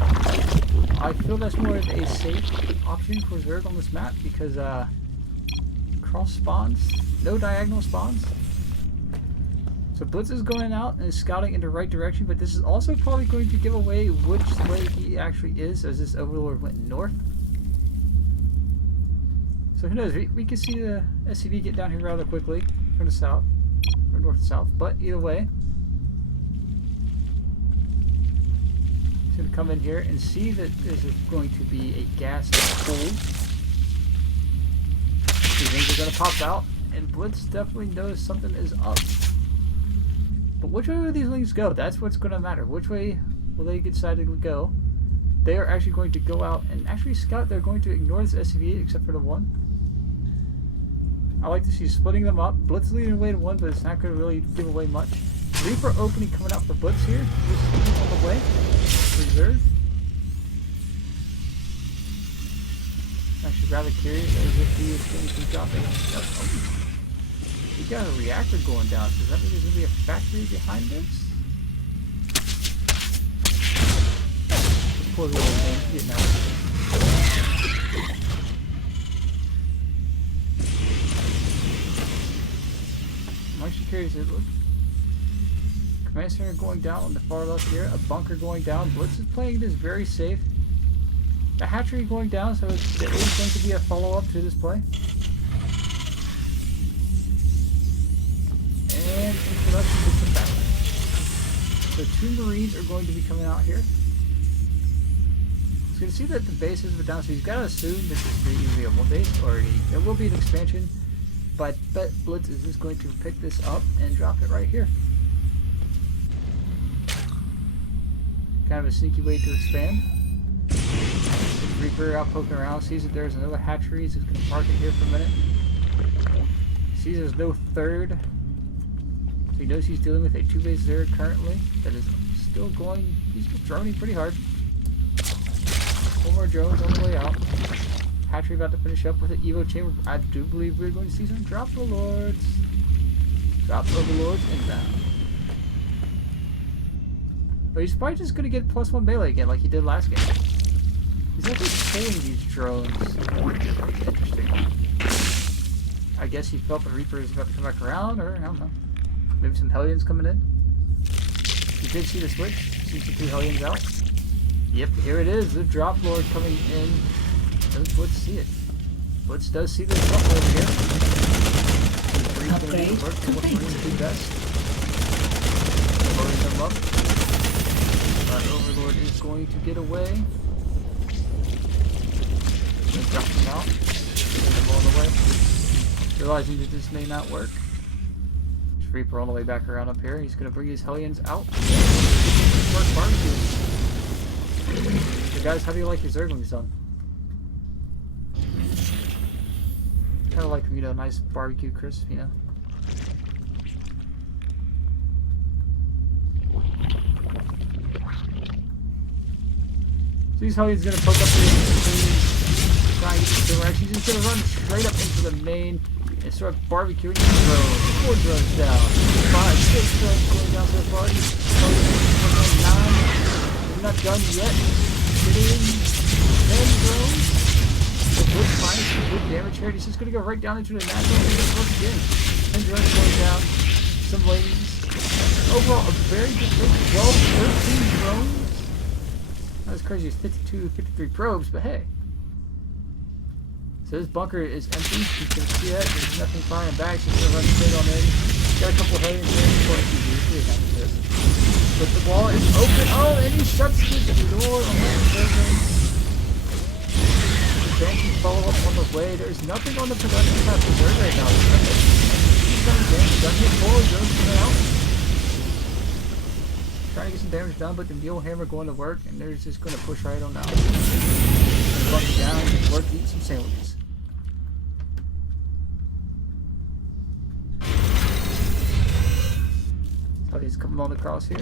I feel that's more of a safe option for Zerg on this map because cross spawns, no diagonal spawns. So Blitz is going out and is scouting in the right direction, but this is also probably going to give away which way he actually is, as this Overlord went north. So who knows, we can see the SCV get down here rather quickly from the south, or north to south, but either way. He's going to come in here and see that there's going to be a gas pull. These things are going to pop out, and Blitz definitely knows something is up. But which way will these things go? That's what's going to matter. Which way will they decide to go? They are actually going to go out and actually scout. They're going to ignore this SCV except for the one. I like to see splitting them up. Blitz leading away to one, but it's not going to really give away much. Reaper opening coming out for Blitz here. This on the way. Reserve. Actually rather curious as if he is going to be dropping. Oh. We got a reactor going down. Does that mean there's going to be a factory behind this? Poor little thing. Getting out. I'm actually curious. Look. Command center going down on the far left here. A bunker going down. Blitz is playing this very safe. A hatchery going down, so it's at least going to be a follow-up to this play. And introduction to some battle. So 2 Marines are going to be coming out here. So you can see that the bases are down, so you've got to assume that this is either a one base or there will be an expansion. But I bet Blitz is just going to pick this up and drop it right here. Kind of a sneaky way to expand. Reaper out poking around, sees that there's another hatchery, he's just going to park it here for a minute. Sees there's no third. So he knows he's dealing with a 2-base Zerg currently that is still going, he's just droning pretty hard. 4 more drones on the way out. Hatchery about to finish up with an Evo chamber. I do believe we're going to see some drop overlords. Drop overlords inbound. But he's probably just going to get +1 melee again like he did last game. He's actually pulling these drones. Interesting. I guess he felt the Reaper is about to come back around, or I don't know. Maybe some Hellions coming in. You did see the switch. See the 2 Hellions out. Yep, here it is. The drop lord coming in. Does Blitz see it? Blitz does see the drop lord here. Upgrade complete. Do best. Loading them up. Overlord is going to get away. Gonna drop them out. Get them all the way. Realizing that this may not work. Reaper all the way back around up here. He's going to bring his Hellions out. Work barbecue. So guys, how do you like your Zerglings done? Kind of like, you know, nice barbecue crisp, you know. So these Hellions going to poke up here. Try and get the direction. He's just going to run straight up into the main and start barbecuing drones. 4 drones down. 5, 6 drones going down so far. He's 9. He's not done yet. Getting 10 drones. The wood finds some good damage here. He's just going to go right down into the natural and work again. 10 drones going down. Some lanes. Overall, a very good trade. 12, 13 drones. Not as crazy as 52, 53 probes, but hey. So this bunker is empty. You can see that. There's nothing firing back. So he's going to run straight on in. Got a couple Hellions there. But the wall is open. Oh, and he shuts the door on that server. The Banshees follow up on the way. There's nothing on the production path reserve right now. He's coming down. Doesn't get forward. Goes coming out. Trying to get some damage done, but the Mule Hammer going to work. And they're just going to push right on out. Bunker down and work to eat some sandwiches. So he's coming on across here.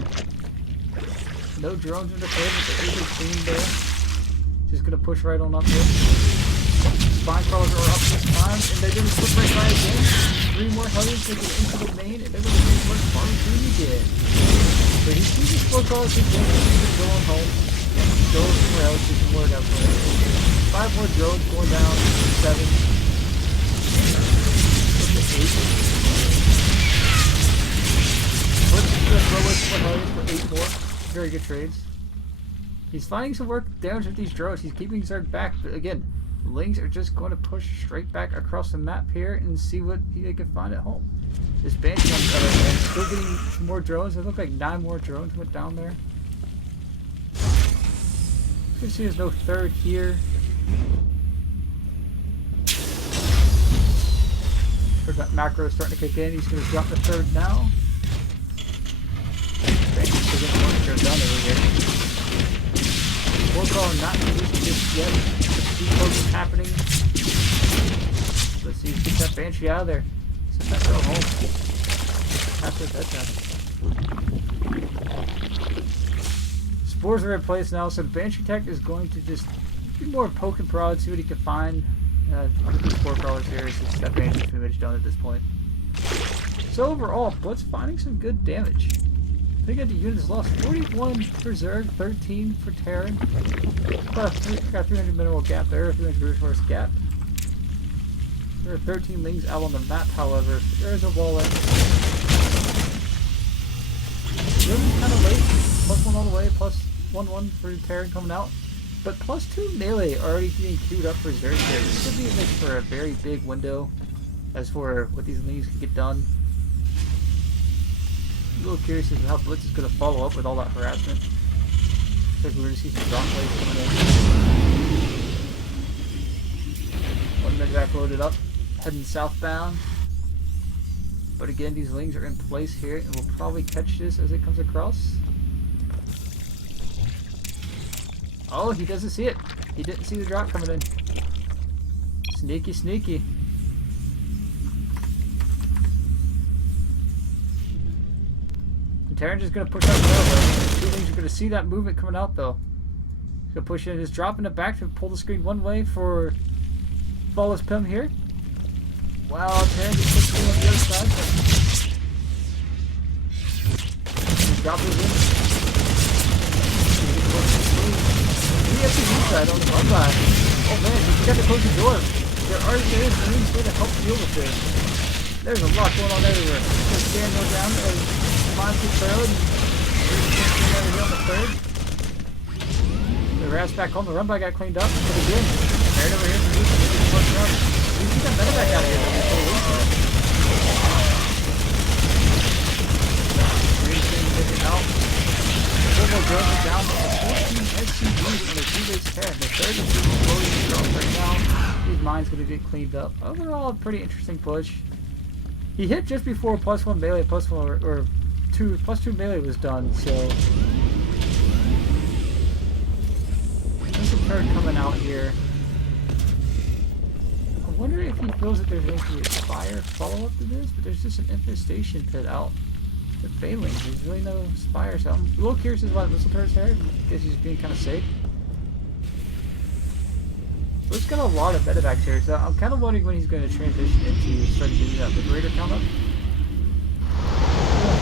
No drones in the play, but they're easily clean there. Just gonna push right on up here. Spine crawlers are up this time, and they're gonna slip right by again. 3 more Hellions to get into the main, and they're gonna do as much barbecue again. So he sees these 4 crawlers again, and he's gonna go on home. Go somewhere else, get some word out for him. 5 more drones going down, 7. Up to 8. Let's throw it for 8 more. Very good trades. He's finding some work damage with these drones. He's keeping Zerg back, but again, the Lings are just going to push straight back across the map here and see what they can find at home. This Banshee on the other hand, still getting some more drones. It looked like 9 more drones went down there. You can see there's no 3rd here. Heard that macro is starting to kick in. He's going to drop the 3rd now. Banshee's still getting 1 drone down over here. Warcall not in position just yet. The decode is happening. Let's see, get that Banshee out of there. Set that girl home. After that time. Spores are in place now, so the Banshee tech is going to just do more poke and prod, see what he can find. These 4 crawlers here is just that Banshee's pretty much done at this point. So overall, Blitz finding some good damage. I think the units lost 41 for Zerg, 13 for Terran. Got a 300 mineral gap there, 300 resource gap. There are 13 Lings out on the map, however. There is a wall in. Really kind of late. +1 all the way, +1/1 for Terran coming out. But +2 melee already getting queued up for Zerg here. This could be for a very big window as for what these Lings can get done. I'm a little curious as to how Blitz is going to follow up with all that harassment. Looks like we're going to see some drop plays coming in. 1 medevac loaded up, heading southbound. But again, these Lings are in place here, and we'll probably catch this as it comes across. Oh, he doesn't see it. He didn't see the drop coming in. Sneaky, sneaky. Terran's just going to push out the railroad. 2 Lings are going to see that movement coming out though. He's going to push in, just dropping it back to pull the screen one way for Flawless Pim here. Wow, Terran just puts it on the other side. Drop it in. He has the inside on the run by. Oh man, he forgot to close the door. There are Lings there to help deal with this. There's a lot going on everywhere. Just stand no down. Mine keeps barreling. On the third. The Raz back home. The run by got cleaned up. But again, right over here. You see that medevac out of here. Green's getting taken out. Four more drones are down. 14 xNTGs on the 2-base pair. The third is floating drones right now. These mines going to get cleaned up. Overall, a pretty interesting push. He hit just before +1 melee, +1 or +2 melee was done, so there's a turret coming out here. I wonder if he feels that there's going to be a fire follow-up to this, but there's just an infestation pit out the failing. There's really no spire, so I'm a little curious as to why the missile turret's there. I guess he's being kind of safe. Let's get a lot of medevacs here, so I'm kind of wondering when he's going to transition into starting getting that liberator count up.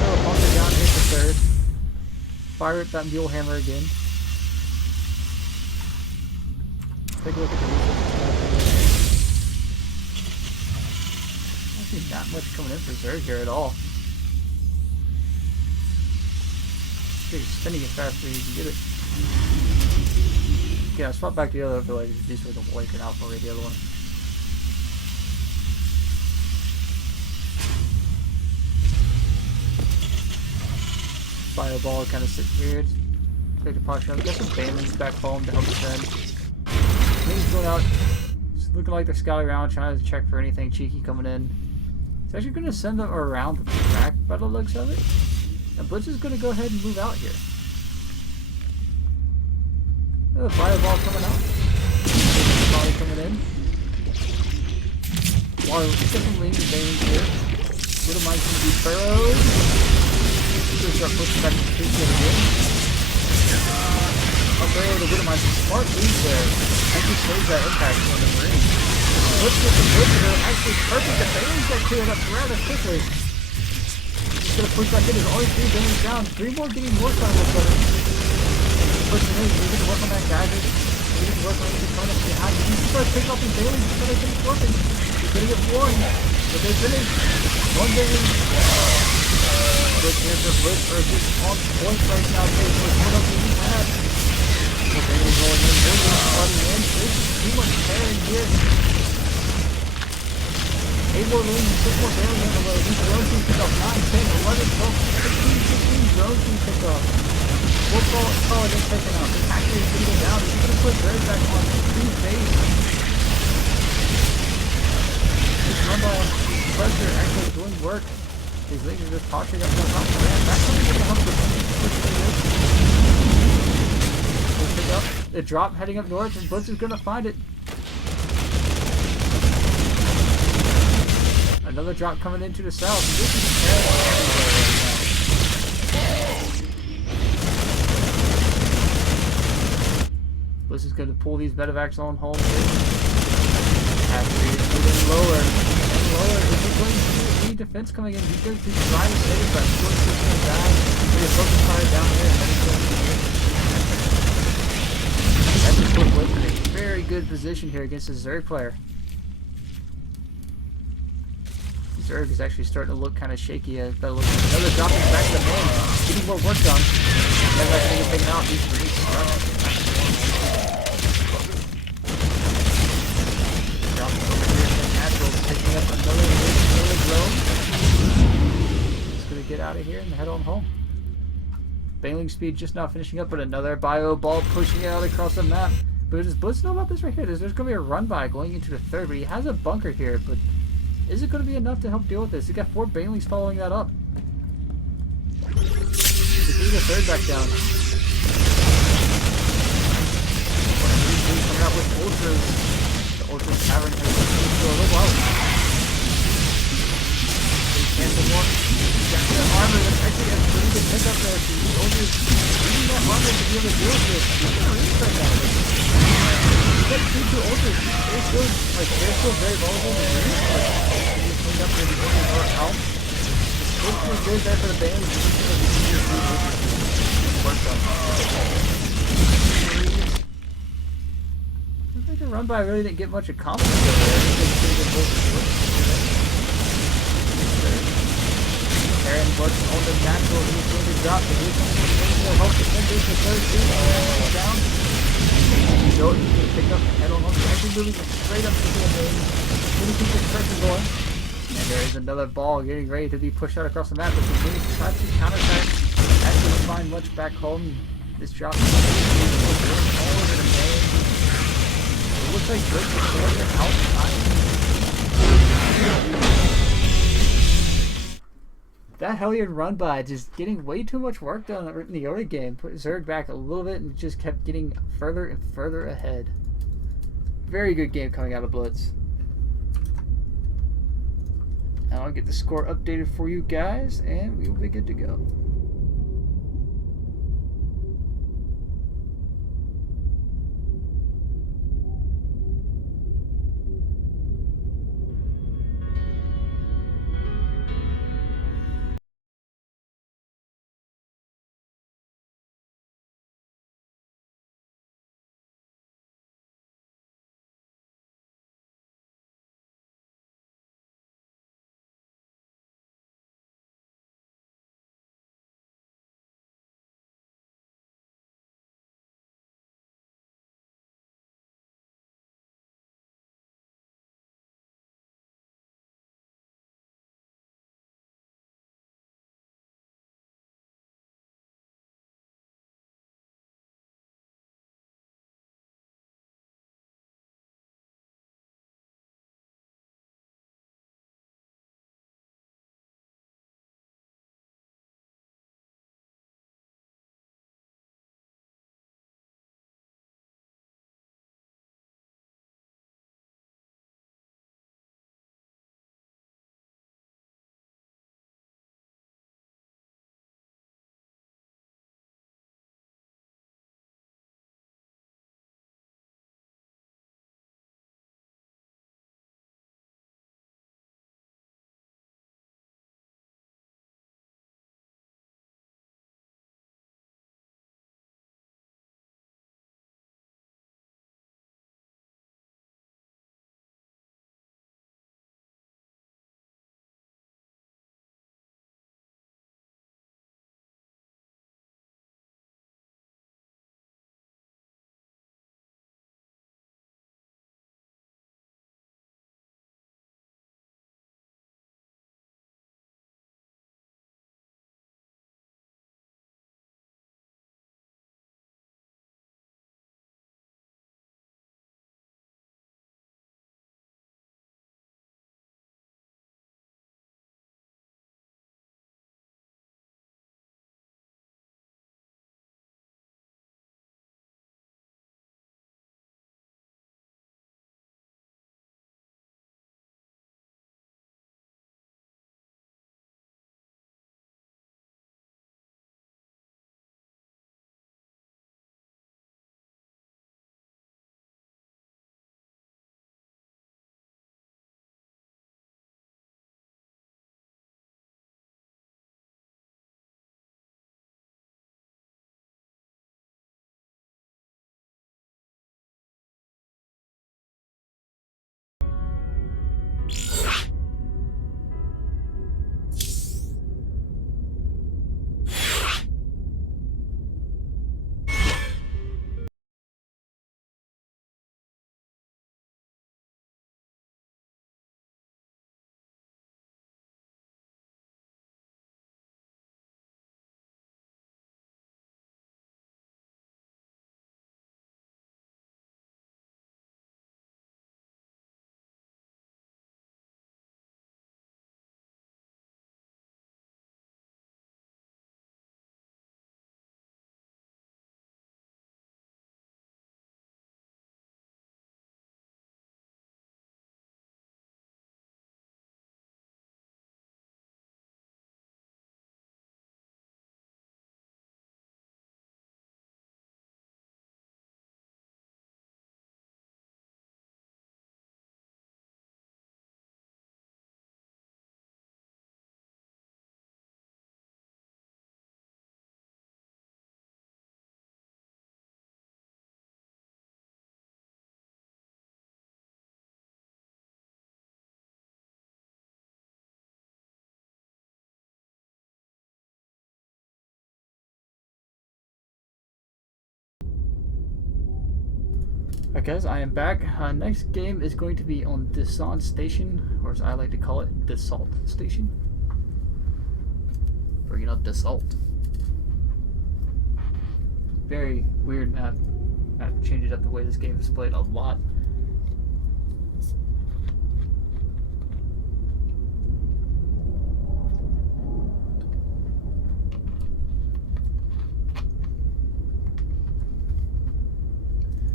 Throw a bunker down, hit the third. Fire at that mule hammer again. Take a look at the research. I don't see that much coming in for Zerg here at all. He's spinning it faster than you can get it. Yeah, swap back to the other overlay because these were the white and alpha ray, the other one. Fireball kind of sitting here. Take the posture. Got some Banelings back home to help defend. Things going out. It's looking like they're scouting around, trying to check for anything cheeky coming in. It's actually going to send them around the track by the looks of it. And Blitz is going to go ahead and move out here. Oh, fireball coming out. Body coming in. Water, get some lean and Banelings here. Little mice can be burrowed. Let's start pushing back to the street again. Up there with the Widow Mice. Smart lead there. Actually saves that impact on the Marine. Let's get some hits that are actually perfect. The Banelings got cleared up rather quickly. He's going to push back in. There's only 3 Banelings down. 3 more getting worked on with them. Pushing in. We get to work on that guy. We get to work on the opponent behind. You can start picking up these Banelings until they finish working. He's going to get one. But they finish. One Baneling. Blitz here for Blitz versus on point right now. Takes what else do we have? The Baneling going in. There's one flooding in. There's too much tearing here. 8 more lanes and 6 more Baneling on the way. These drones can pick up 9, 10, 11, 12, 15, 16 drones can pick up. We'll call it just taken out. The Packer is beating down. He's going to put Red back on 2 base. This Rumble pressure actually doing work. These leagues are just posturing up the top of the ramp. That's something to help the We'll pick up the drop heading up north, and Blitz is going to find it. Another drop coming into the south. This is terrible everywhere right now. Blitz is going to pull these medevacs on home here. After he's moving lower and lower. Is he going to see defense coming in? He's going to try to save that. He's going to die. We're focus fire down here, and then he's going to that's a quick Blitz in a very good position here against the Zerg player. Zerg is actually starting to look kind of shaky. Another dropping back to the main. Getting more work done. And that's going to take it out. These Marines dropping over here in the naturals, picking up another drone. Just going to get out of here and head on home. Baneling speed just now finishing up, but another bio ball pushing it out across the map. But does Blitz know about this right here? There's going to be a run by going into the third, but he has a bunker here, but is it going to be enough to help deal with this? He got 4 Banelings following that up. He's the third back down. Coming out with Ultras. The Ultras Tavern has been for a little while. He cancel one. He's got that armor. That's actually a pretty good pickup there. So the Ultras using that armor to be able to deal with this. He's going to really right now. He's got 2 Ultras. They're still very vulnerable. Up here the Ultras are out. This was good there for the band. Looks like the run by really didn't get much accomplished over there. Aaron working on the natural. He's going to drop the weak will help defenders the third team. Down. You know he's going to pick up the head on him. Actually moving straight up to the lane. Going to keep the pressure going. And there is another ball getting ready to be pushed out across the map. But the Wings try to counterattack. Actually don't find much back home. This drop is all over the main. It looks like Drake is going outside. That Hellion run by just getting way too much work done in the early game. Put Zerg back a little bit and just kept getting further and further ahead. Very good game coming out of Blitz. Now I'll get the score updated for you guys and we will be good to go. Alright guys, I am back. Next game is going to be on Descent Station, or as I like to call it, Desalt Station. Bringing up Desalt. Very weird map. Map changes up the way this game is played a lot.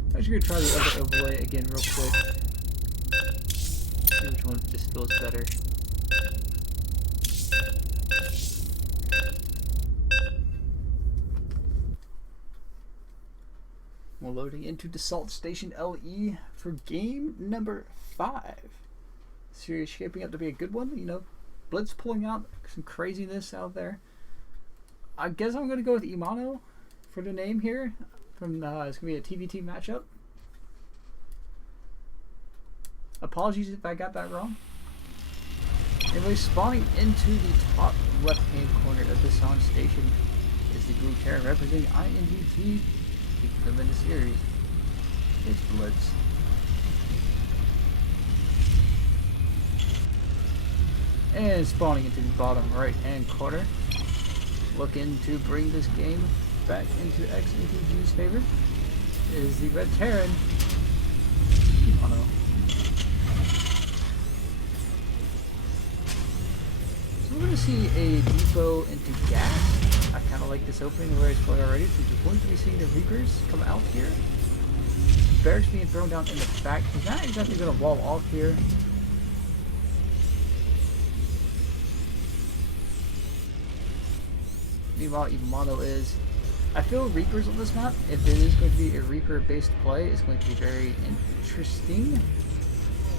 I'm actually gonna try the other overlay again real quick. See which one just feels better. We're loading into Desalt Station LE for game number 5. Series shaping up to be a good one. You know, Blitz pulling out some craziness out there. I guess I'm gonna go with Imano for the name here. From it's gonna be a TVT matchup. Apologies if I got that wrong. Anyway, spawning into the top left-hand corner of the Descent Station is the group Terran representing INGT, keeping them in the series. It's Blitz. And spawning into the bottom right-hand corner, looking to bring this game back into xNTG's favor, is the Red Terran, Imano. So we're going to see a depot into gas. I kind of like this opening where it's going already, since we're going to be seeing the Reapers come out here. Barracks being thrown down in the back. He's not exactly going to wall off here. Meanwhile, Imano is... I feel Reapers on this map, if it is going to be a Reaper-based play, it's going to be very interesting.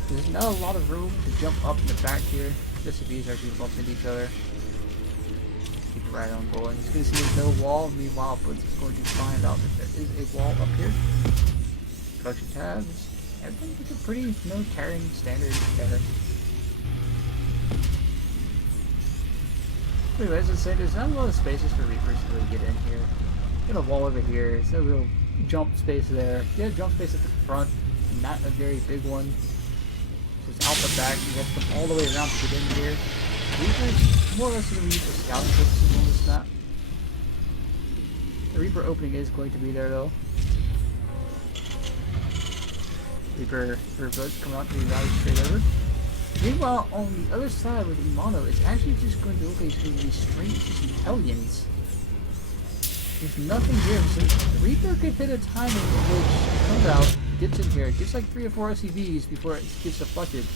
There's not a lot of room to jump up in the back here. SCVs are actually bumping into each other. Keep it right on rolling. He's going to see there's no wall. Meanwhile, Blitz is going to find out that there is a wall up here. Production tabs. Everything looks pretty, you know, Terran standard there. Anyways, let's say there's not a lot of spaces for Reapers to really get in here. Got a wall over here. There's no real jump space there. Yeah, jump space at the front. Not a very big one. Just out the back. You have to come all the way around to get in here. Reapers more or less going to be used for scouting purposes on this map. The Reaper opening is going to be there though. Reaper coming out to be routed straight over. Meanwhile, on the other side with Imano, it's actually just going to look like it's going to be straight to some Hellions. There's nothing here, so the Reaper could hit a timing in which comes out, gets in here, gets like 3 or 4 SCVs before it gets deflected.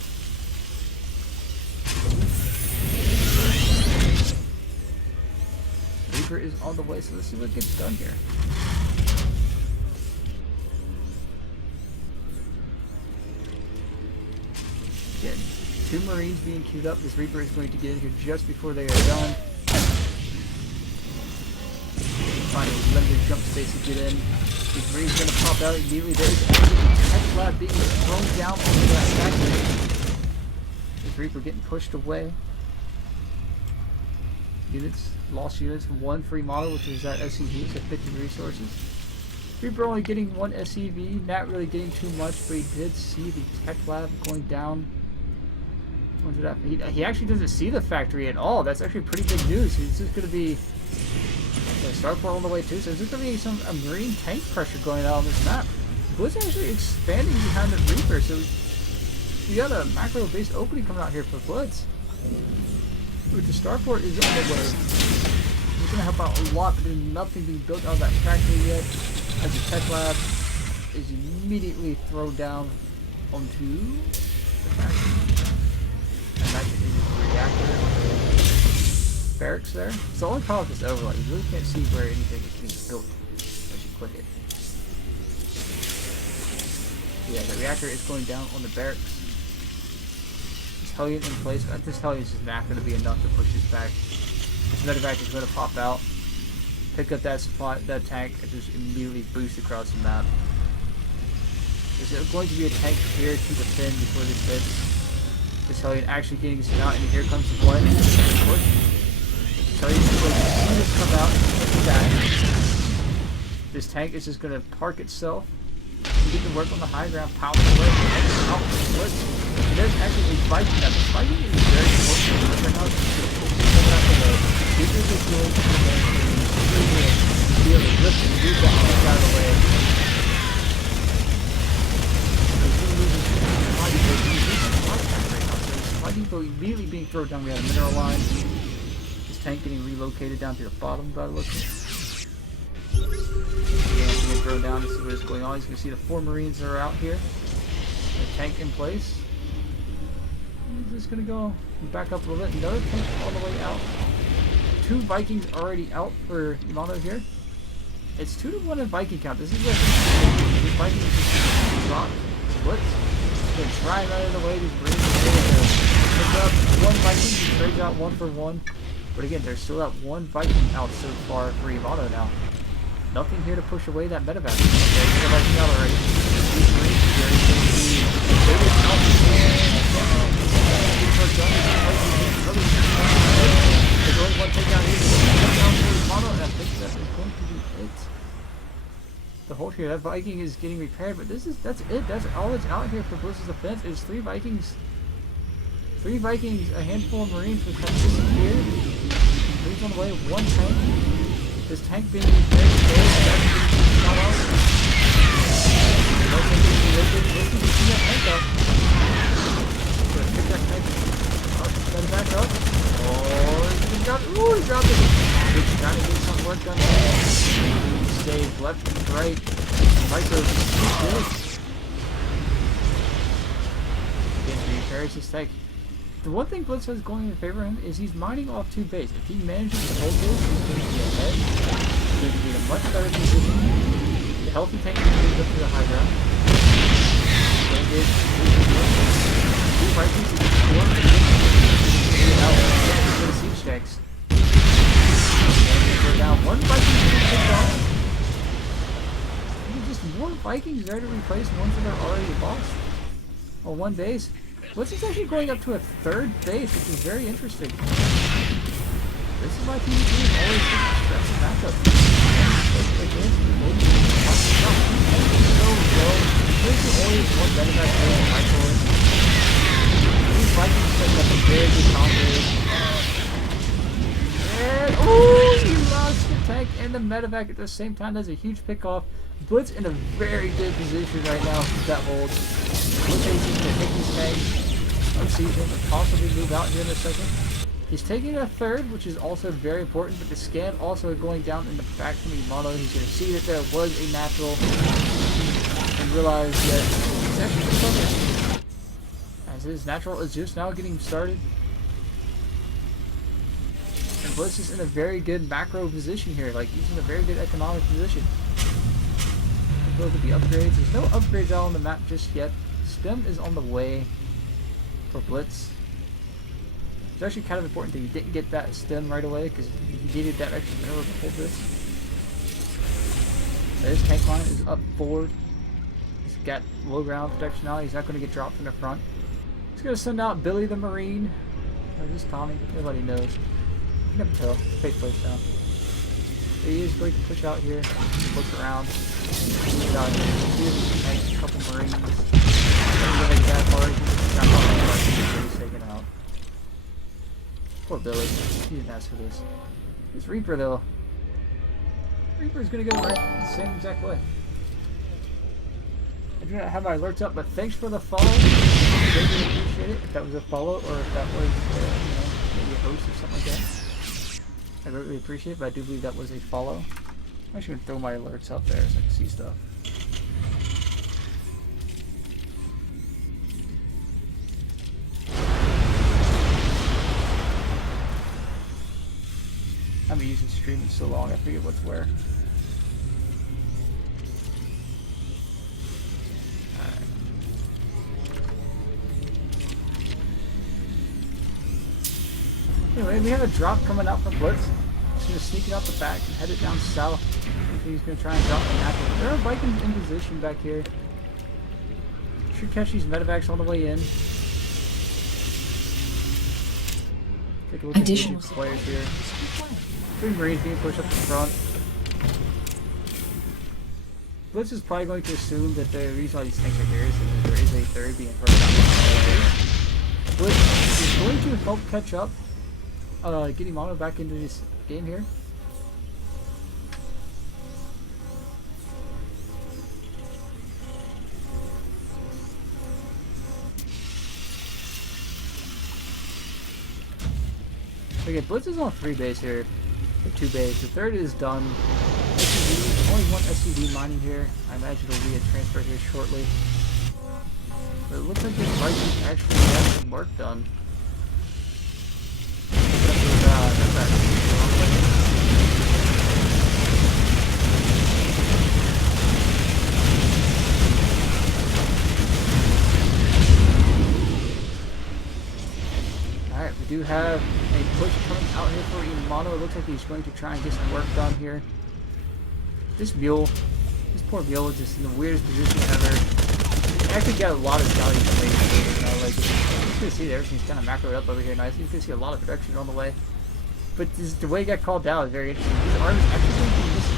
Reaper is on the way, so let's see what gets done here. Again, 2 Marines being queued up. This Reaper is going to get in here just before they are done. Find a limited jump space to get in. These Marines are going to pop out immediately. There's a tech lab being thrown down onto that factory. This Reaper getting pushed away. Units, lost units, 1 free model, which is that SCV, so 50 resources. Reaper only getting 1 SCV, not really getting too much, but he did see the tech lab going down. He actually doesn't see the factory at all. That's actually pretty big news. This is going to be starport on the way too, so there's going to be some Marine tank pressure going out on this map. Blitz actually expanding behind the Reaper, so we got a macro base opening coming out here for Blitz. With the starport is on the way. It's going to help out a lot, but there's nothing being built out of that factory yet. As the tech lab is immediately thrown down onto the factory. And that is the reactor barracks there. It's the only problem with this overlay. You really can't see where anything is being built as you click it. Yeah, the reactor is going down on the barracks. This Hellion in place. This Hellion is just not going to be enough to push this back. This medevac is going to pop out, pick up that supply, that tank, and just immediately boost across the map. There's going to be a tank here to defend before this hits. This Hellion actually getting sent out, and here comes the play. So you can see this come out and back. This tank is just going to park itself He can work on the high ground, pound away, out the Blitz. He does actually fight that. The fighting is very important right now. Coming up with a super situation and be able to lift and move that tank out of the way. People immediately being thrown down. We had a mineral line. This tank getting relocated down to the bottom by the look of it. Being thrown down to see what is going on. You can see the 4 Marines that are out here. The tank in place. He's just gonna go back up a little bit. Another tank all the way out. 2 Vikings already out for Yamato here. It's 2-1 in Viking count. This is where the Vikings just drop splits. They're trying out of the way. These Marines pick up 1 Viking, he trades out 1 for 1. But again, there's still that 1 Viking out so far for Yamato now. Nothing here to push away that medevac. Okay, the Viking out already. These Marines here is going to be the biggest out there's only 1 takedown here. Yamato, and I think that is going to be it. The hold here, that Viking is getting repaired, but that's it. That's all that's out here for Blizzard's defense. Is 3 Vikings. 3 Vikings, a handful of Marines which have disappeared. Marines on the way, 1 tank. This tank being repaired, not out. No tank being lifted. Listen to see that tank up. Gonna pick that tank up, set it back up. Oh, he dropped it. He's trying to get some work done there. He saved left and right. Micro is good. Again, he repairs his tank. The one thing Blitz has going in favor of him is he's mining off 2 bays. If he manages to hold this, he's going to be ahead. He's going to be in a much better position. The healthy tank is moved up to the high ground. Going to get 2 Vikings to get 4. And now for the siege tanks. And we're down 1 Viking to get picked off. Just more Vikings there to replace ones that are already lost. Or 1 base. Blitz is actually going up to a 3rd base, which is very interesting. This is why PvP is always such a stressful matchup. There's always 1 medevac here in microwave. These Vikings setting up a very good combo. And oh, he lost the tank and the medevac at the same time. That's a huge pickoff. Blitz in a very good position right now with that hold. Blitz is going to take these tanks, unsiege him, and possibly move out here in a second. He's taking a 3rd, which is also very important, but the scan also going down in the back from Yamato. He's going to see that there was a natural and realize that he's actually covered. As his natural is just now getting started. And Blitz is in a very good macro position here. Like, he's in a very good economic position. Look at the upgrades. There's no upgrades out on the map just yet. Stem is on the way for Blitz. It's actually kind of important that you didn't get that stem right away because you needed that extra mineral to hold this. His tank line is up forward. He's got low ground protection now. He's not going to get dropped in the front. He's going to send out Billy the Marine. Or just Tommy. Nobody knows. You can never tell. Fake place down. He is going to push out here. Look around. Push out here. See if he can tank a couple Marines. He's that far. He's taken out. Poor Billy. He didn't ask for this. This Reaper though. Reaper's gonna go right the same exact way. I do not have my alerts up, but thanks for the follow. I really appreciate it. If that was a follow or if that was maybe a host or something like that. I really appreciate it, but I do believe that was a follow. I'm actually gonna throw my alerts out there so I can see stuff. I've been using streaming so long, I forget what's where. Alright. Anyway, we have a drop coming out from Blitz. He's going to sneak it out the back and head it down south. He's going to try and drop the natural. There are Vikings in position back here. Should catch these medevacs on the way in. Take a look at these players here. 3 Marines being pushed up the front. Blitz is probably going to assume that the reason why these tanks are here is that there is a third being thrown down by the Blitz is going to help catch up, getting Mono back into this game here. Okay, Blitz is on 3 base here, or 2 base. The third is done. SCV, only one SCV mining here. I imagine there'll be a transfer here shortly. But it looks like this Viking actually has some work done. Alright, we do have a push coming out here for Imano. It looks like he's going to try and get some work done here. This mule, this poor mule is just in the weirdest position ever. I actually got a lot of scouting information here, you know, like, you can see that everything's kind of macroed up over here nicely. You can see a lot of production on the way. But this, the way it got called out is very interesting. His army's actually going to be missing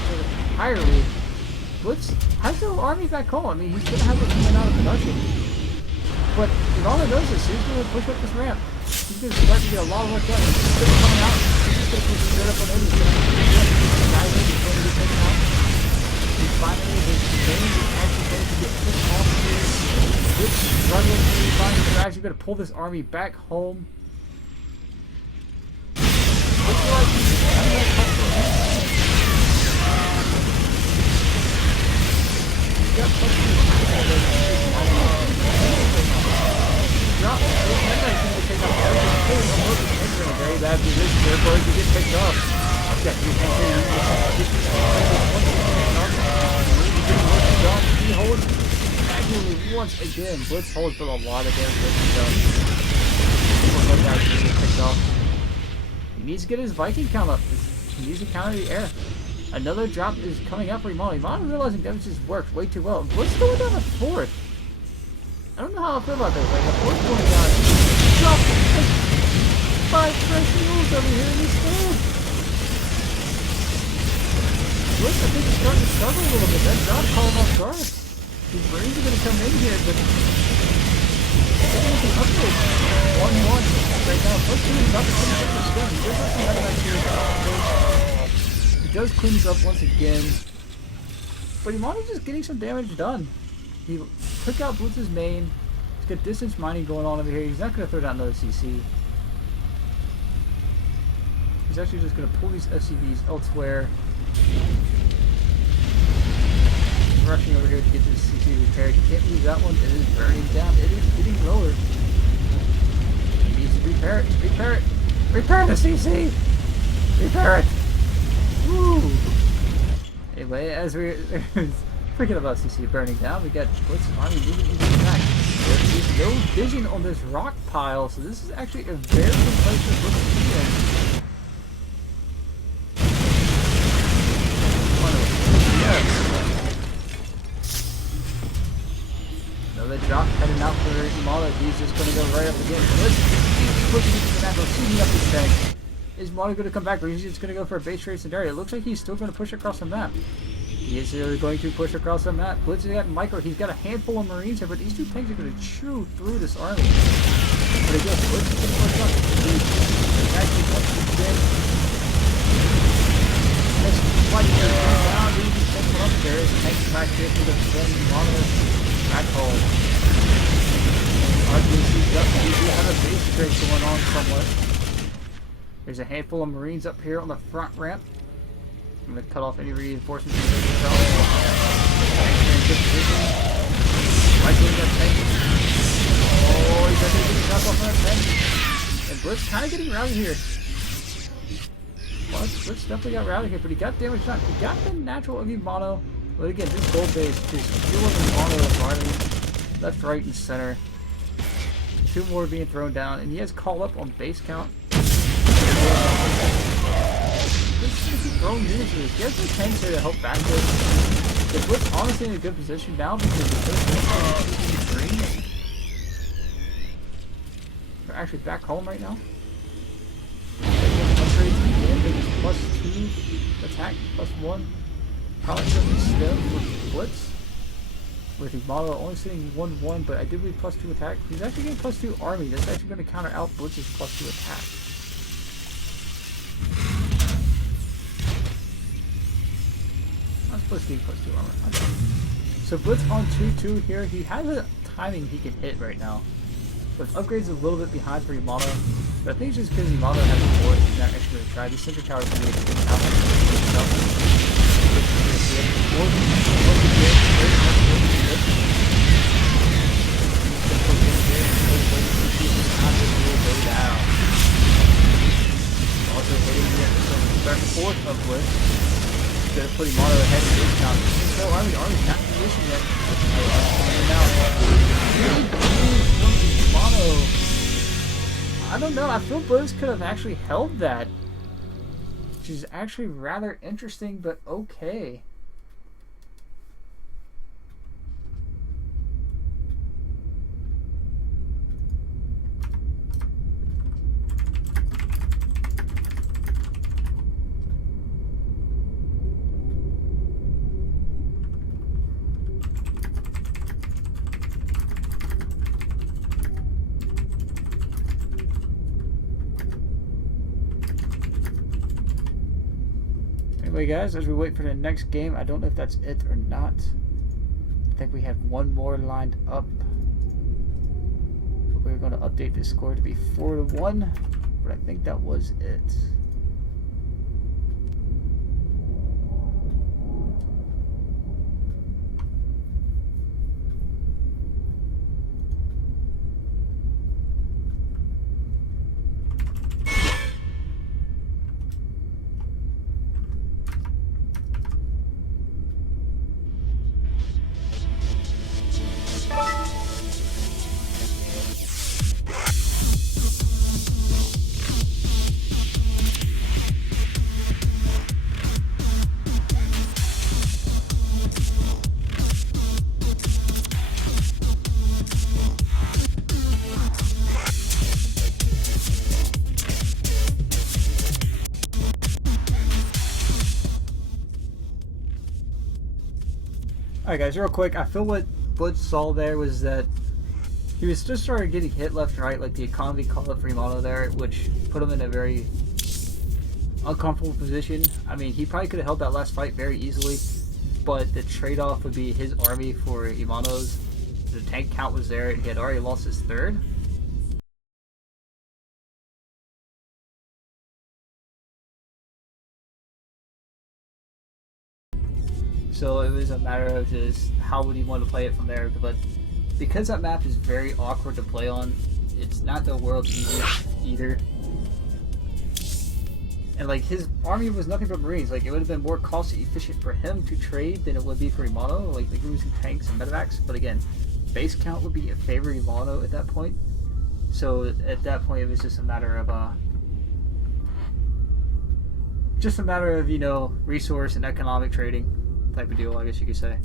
entirely. Blitz has no army back home. I mean, he's going to have it coming out of production. But Imano knows this. He's going to push up this ramp. He's going to start to get a lot of work done. He's still coming out. He's just going to push straight up on him. He's going to get taken out. And finally, his game is actually going to get pushed off here. Blitz struggling to find his actually going to pull this army back home. Looks like he's having a couple of hits. He's got some drop. Remember, he's going to take off everything. He's in a very bad position. Therefore, he gets picked up. He's got 3 tanks here. He holds manually once again. Blitz holds for a lot of damage. He gets picked off. He needs to get his Viking count up. He needs to counter the air. Another drop is coming up for Imano. Imano realizing damage just works way too well. Blitz going down the 4th. I don't know how I feel about this. Like, the 4th going down. Drop like 5 fresh mules over here in this field. Blitz, I think, is starting to struggle a little bit. That drop called off guard. His Marines are going to come in here, but an upgrade. 1-1 right now. Plus 2 is about to finish up this gun. He does have some other here. He does clean this up once again. But Imano's just getting some damage done. He took out Blitz's main. He's got distance mining going on over here. He's not going to throw down another CC. He's actually just going to pull these SCVs elsewhere. He's rushing over here to get this CC repaired. He can't use that one. It is burning down. It is getting lower. He needs to repair it. Repair it. Repair the CC. Repair it. Woo. Anyway, as we're freaking about CC burning down, we got Blitz's army moving into the back. There is no vision on this rock pile, so this is actually a very good place for Blitz to be in. Another drop heading out for Imano. He's just going to go right up again. Blitz keeps pushing into the map, shooting up his tank. Is Imano going to come back, or is he just going to go for a base trade scenario? It looks like he's still going to push across the map. He is really going to push across the map. Blitz has got micro. He's got a handful of Marines here, but these 2 tanks are going to chew through this army. But again, Blitz is going to push up. Actually, once again, let's fight here down. These tanks are up there. The tanks back here to the Imano back home. RBC's up. We do have a base trade going on somewhat. There's a handful of Marines up here on the front ramp. I'm going to cut off any reinforcements. Oh, he's going to get shot off on that tank. And Blitz kind of getting routed here. Well, Blitz definitely got routed here, but he got damage done. He got the natural of Imano. But again, this gold base is fueling Imano firing left, right, and center. 2 more being thrown down, and he has call up on base count. Throwing units to this. He has some tanks here to help back this. The Blitz honestly in a good position now because the first green. They're actually back home right now. Upgrades again. Maybe +2 attack, +1. Probably still Blitz. With his model only sitting 1-1, but I did read +2 attack. He's actually getting +2 army. That's actually going to counter out Blitz's +2 attack. That's +2 armor. Okay. So Blitz on 2-2 here. He has a timing he can hit right now. But upgrades a little bit behind for Yamato. But I think it's just because Yamato has a board. He's not actually going to try. These center towers are going to be also hitting the fourth of Blitz. Gonna put Yamato ahead of his count. So Army's not in position yet. Yamato. I don't know. I feel Blitz could have actually held that. Which is actually rather interesting, but okay. Anyway, guys, as we wait for the next game, I don't know if that's it or not. I think we have one more lined up. But we're going to update the score to be 4-1, but I think that was it. Alright guys, real quick, I feel what Blitz saw there was that he was just started getting hit left and right, like the economy called up for Yamato there, which put him in a very uncomfortable position. I mean, he probably could have held that last fight very easily, but the trade-off would be his army for Yamato's. The tank count was there, and he had already lost his third. So it was a matter of just how would he want to play it from there. But because that map is very awkward to play on, it's not the world's easiest either. And like his army was nothing but Marines. Like it would have been more cost efficient for him to trade than it would be for Yamato. Like they were using tanks and medevacs. But again, base count would be in favor of Yamato at that point. So at that point, it was just a matter of you know, resource and economic trading type of deal, I guess you could say.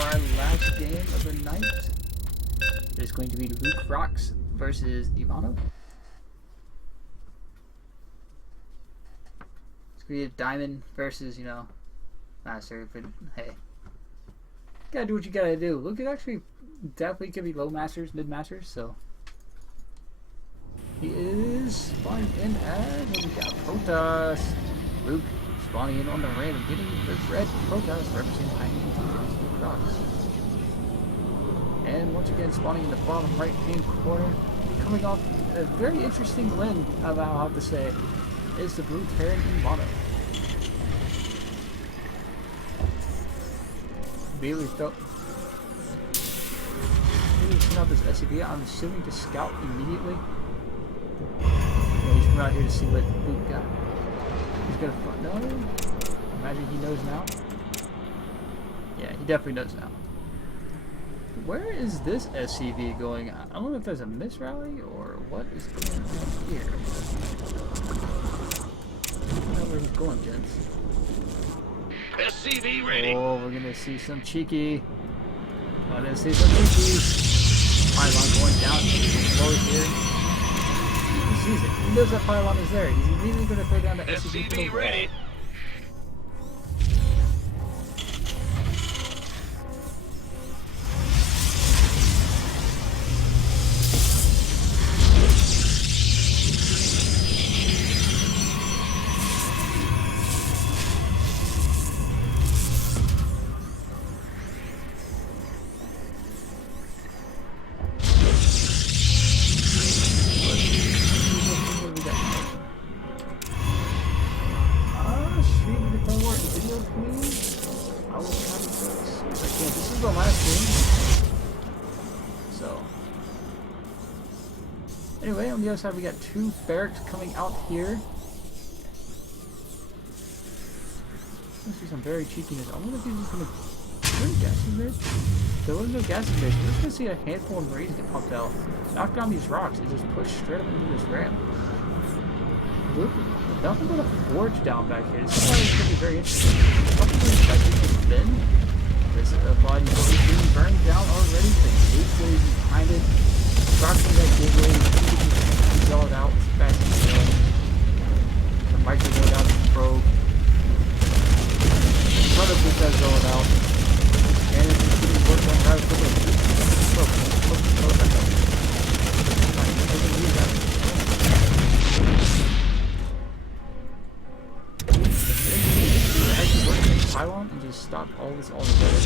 Our last game of the night is going to be Luke Rocks versus Ivano. It's going to be a Diamond versus, you know, Master, but hey. You gotta do what you gotta do. Luke is actually definitely could be low Masters, mid Masters, so. He is spawning in as we got Protoss. Luke spawning in on the random, getting the red Protoss representing INGT Rocks. And once again, spawning in the bottom right hand corner, coming off a very interesting win, I'll have to say, is the Blue Terran in mono. Bailey felt. Maybe send out this SCV. I'm assuming to scout immediately. Yeah, he's come out here to see what Luke got. He's gonna find. No. Imagine he knows now. Yeah, he definitely knows now. Where is this SCV going? I don't know if there's a miss rally or what is going on here. I don't know where he's going, gents. SCV ready. Oh, we're gonna see some cheeky. Gonna see some cheeky. Pylon going down low here. He sees it. He knows that pylon is there. He's immediately gonna throw down the SCV for the SCV ready. wall. Anyway, on the other side we got two barracks coming out here. I see some very cheekiness. I wonder if he's just gonna bring gas in there. There was no gas in there. We're just gonna see a handful of Marines get pumped out. Knock down these rocks and just push straight up into this ramp. Look, nothing but a forge down back here. This is why it's gonna be very interesting. Nothing really expected to spin. This body is being burned down already. The gateway behind it. Rocking that gateway, sell it out as fast as you can. The microwave out the probe. Front of this guy sell it out. And it's just getting worked on right for the probe. Actually work the pylon and just stop all this altogether.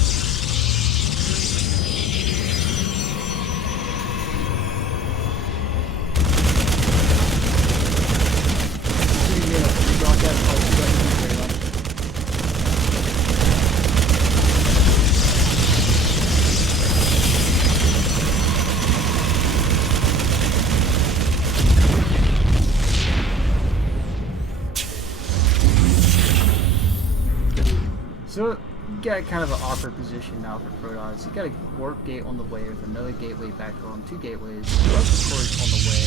So, you got kind of an awkward position now for Protoss. You got a warp gate on the way with another gateway back home, two gateways, plus of course on the way.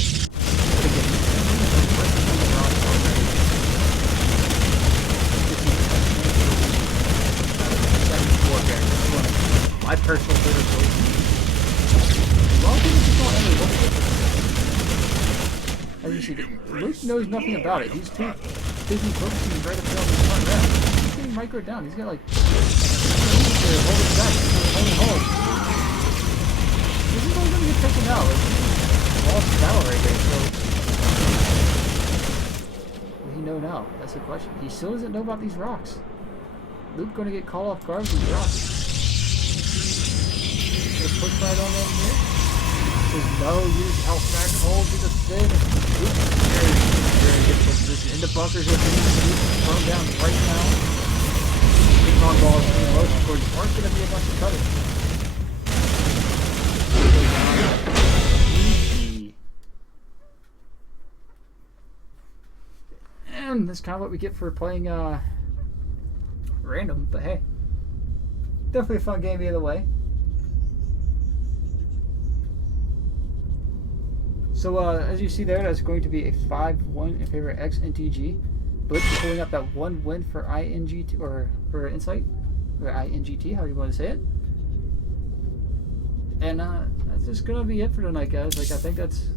My personal favorite place. A lot of people just don't ever look at it. As you see, Luke knows nothing about it. He's too busy focusing right up there on the front ramp. He's getting microed down. He's got like hold it back. Hold. This is all gonna get taken out. Like, lost battle right there. So what does he know now? That's the question. He still doesn't know about these rocks. Luke gonna get caught off guard with these rocks. Gonna push right on them here. There's no use out back hold to the spin. Luke very difficult position. In the bunkers with him. Thrown down right now. Big on balls in the motion towards aren't gonna be a bunch of cutters. Easy. And that's kind of what we get for playing random, but hey. Definitely a fun game either way. So as you see there, that's going to be a 5-1 in favor of xNTG. Blitz is pulling up that one win for INGT, or for Insight, or INGT, how you want to say it. And that's just going to be it for tonight, guys. Like, I think those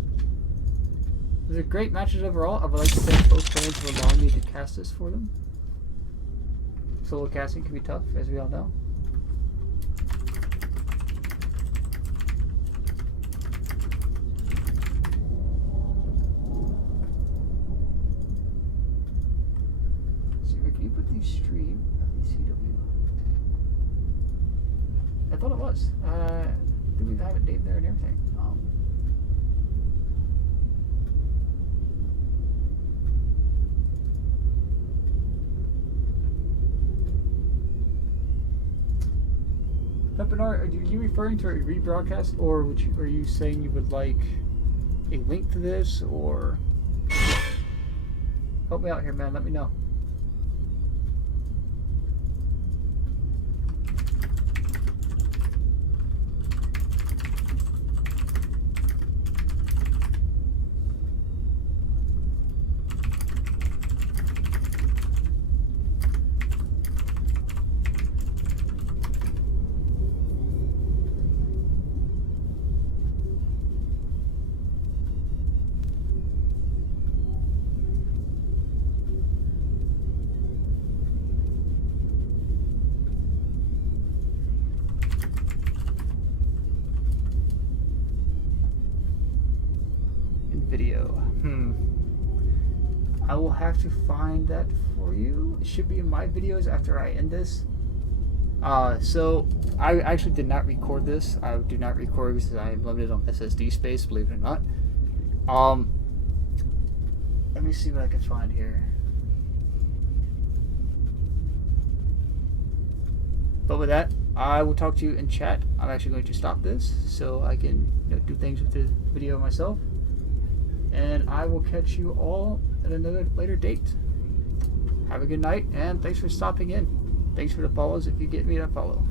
are great matches overall. I would like to thank both fans for allowing me to cast this for them. Solo casting can be tough, as we all know. Can you put the stream of the CW? I thought it was. Do we have it named there and everything? webinar, are you referring to a rebroadcast, or are you saying you would like a link to this, or help me out here, man? Let me know. Video. I will have to find that for you. It should be in my videos after I end this. So I actually did not record this. I do not record because I am limited on SSD space, believe it or not. Let me see what I can find here. But with that, I will talk to you in chat. I'm actually going to stop this so I can do things with the video myself. And I will catch you all at another later date. Have a good night, and thanks for stopping in. Thanks for the follows if you get me to follow.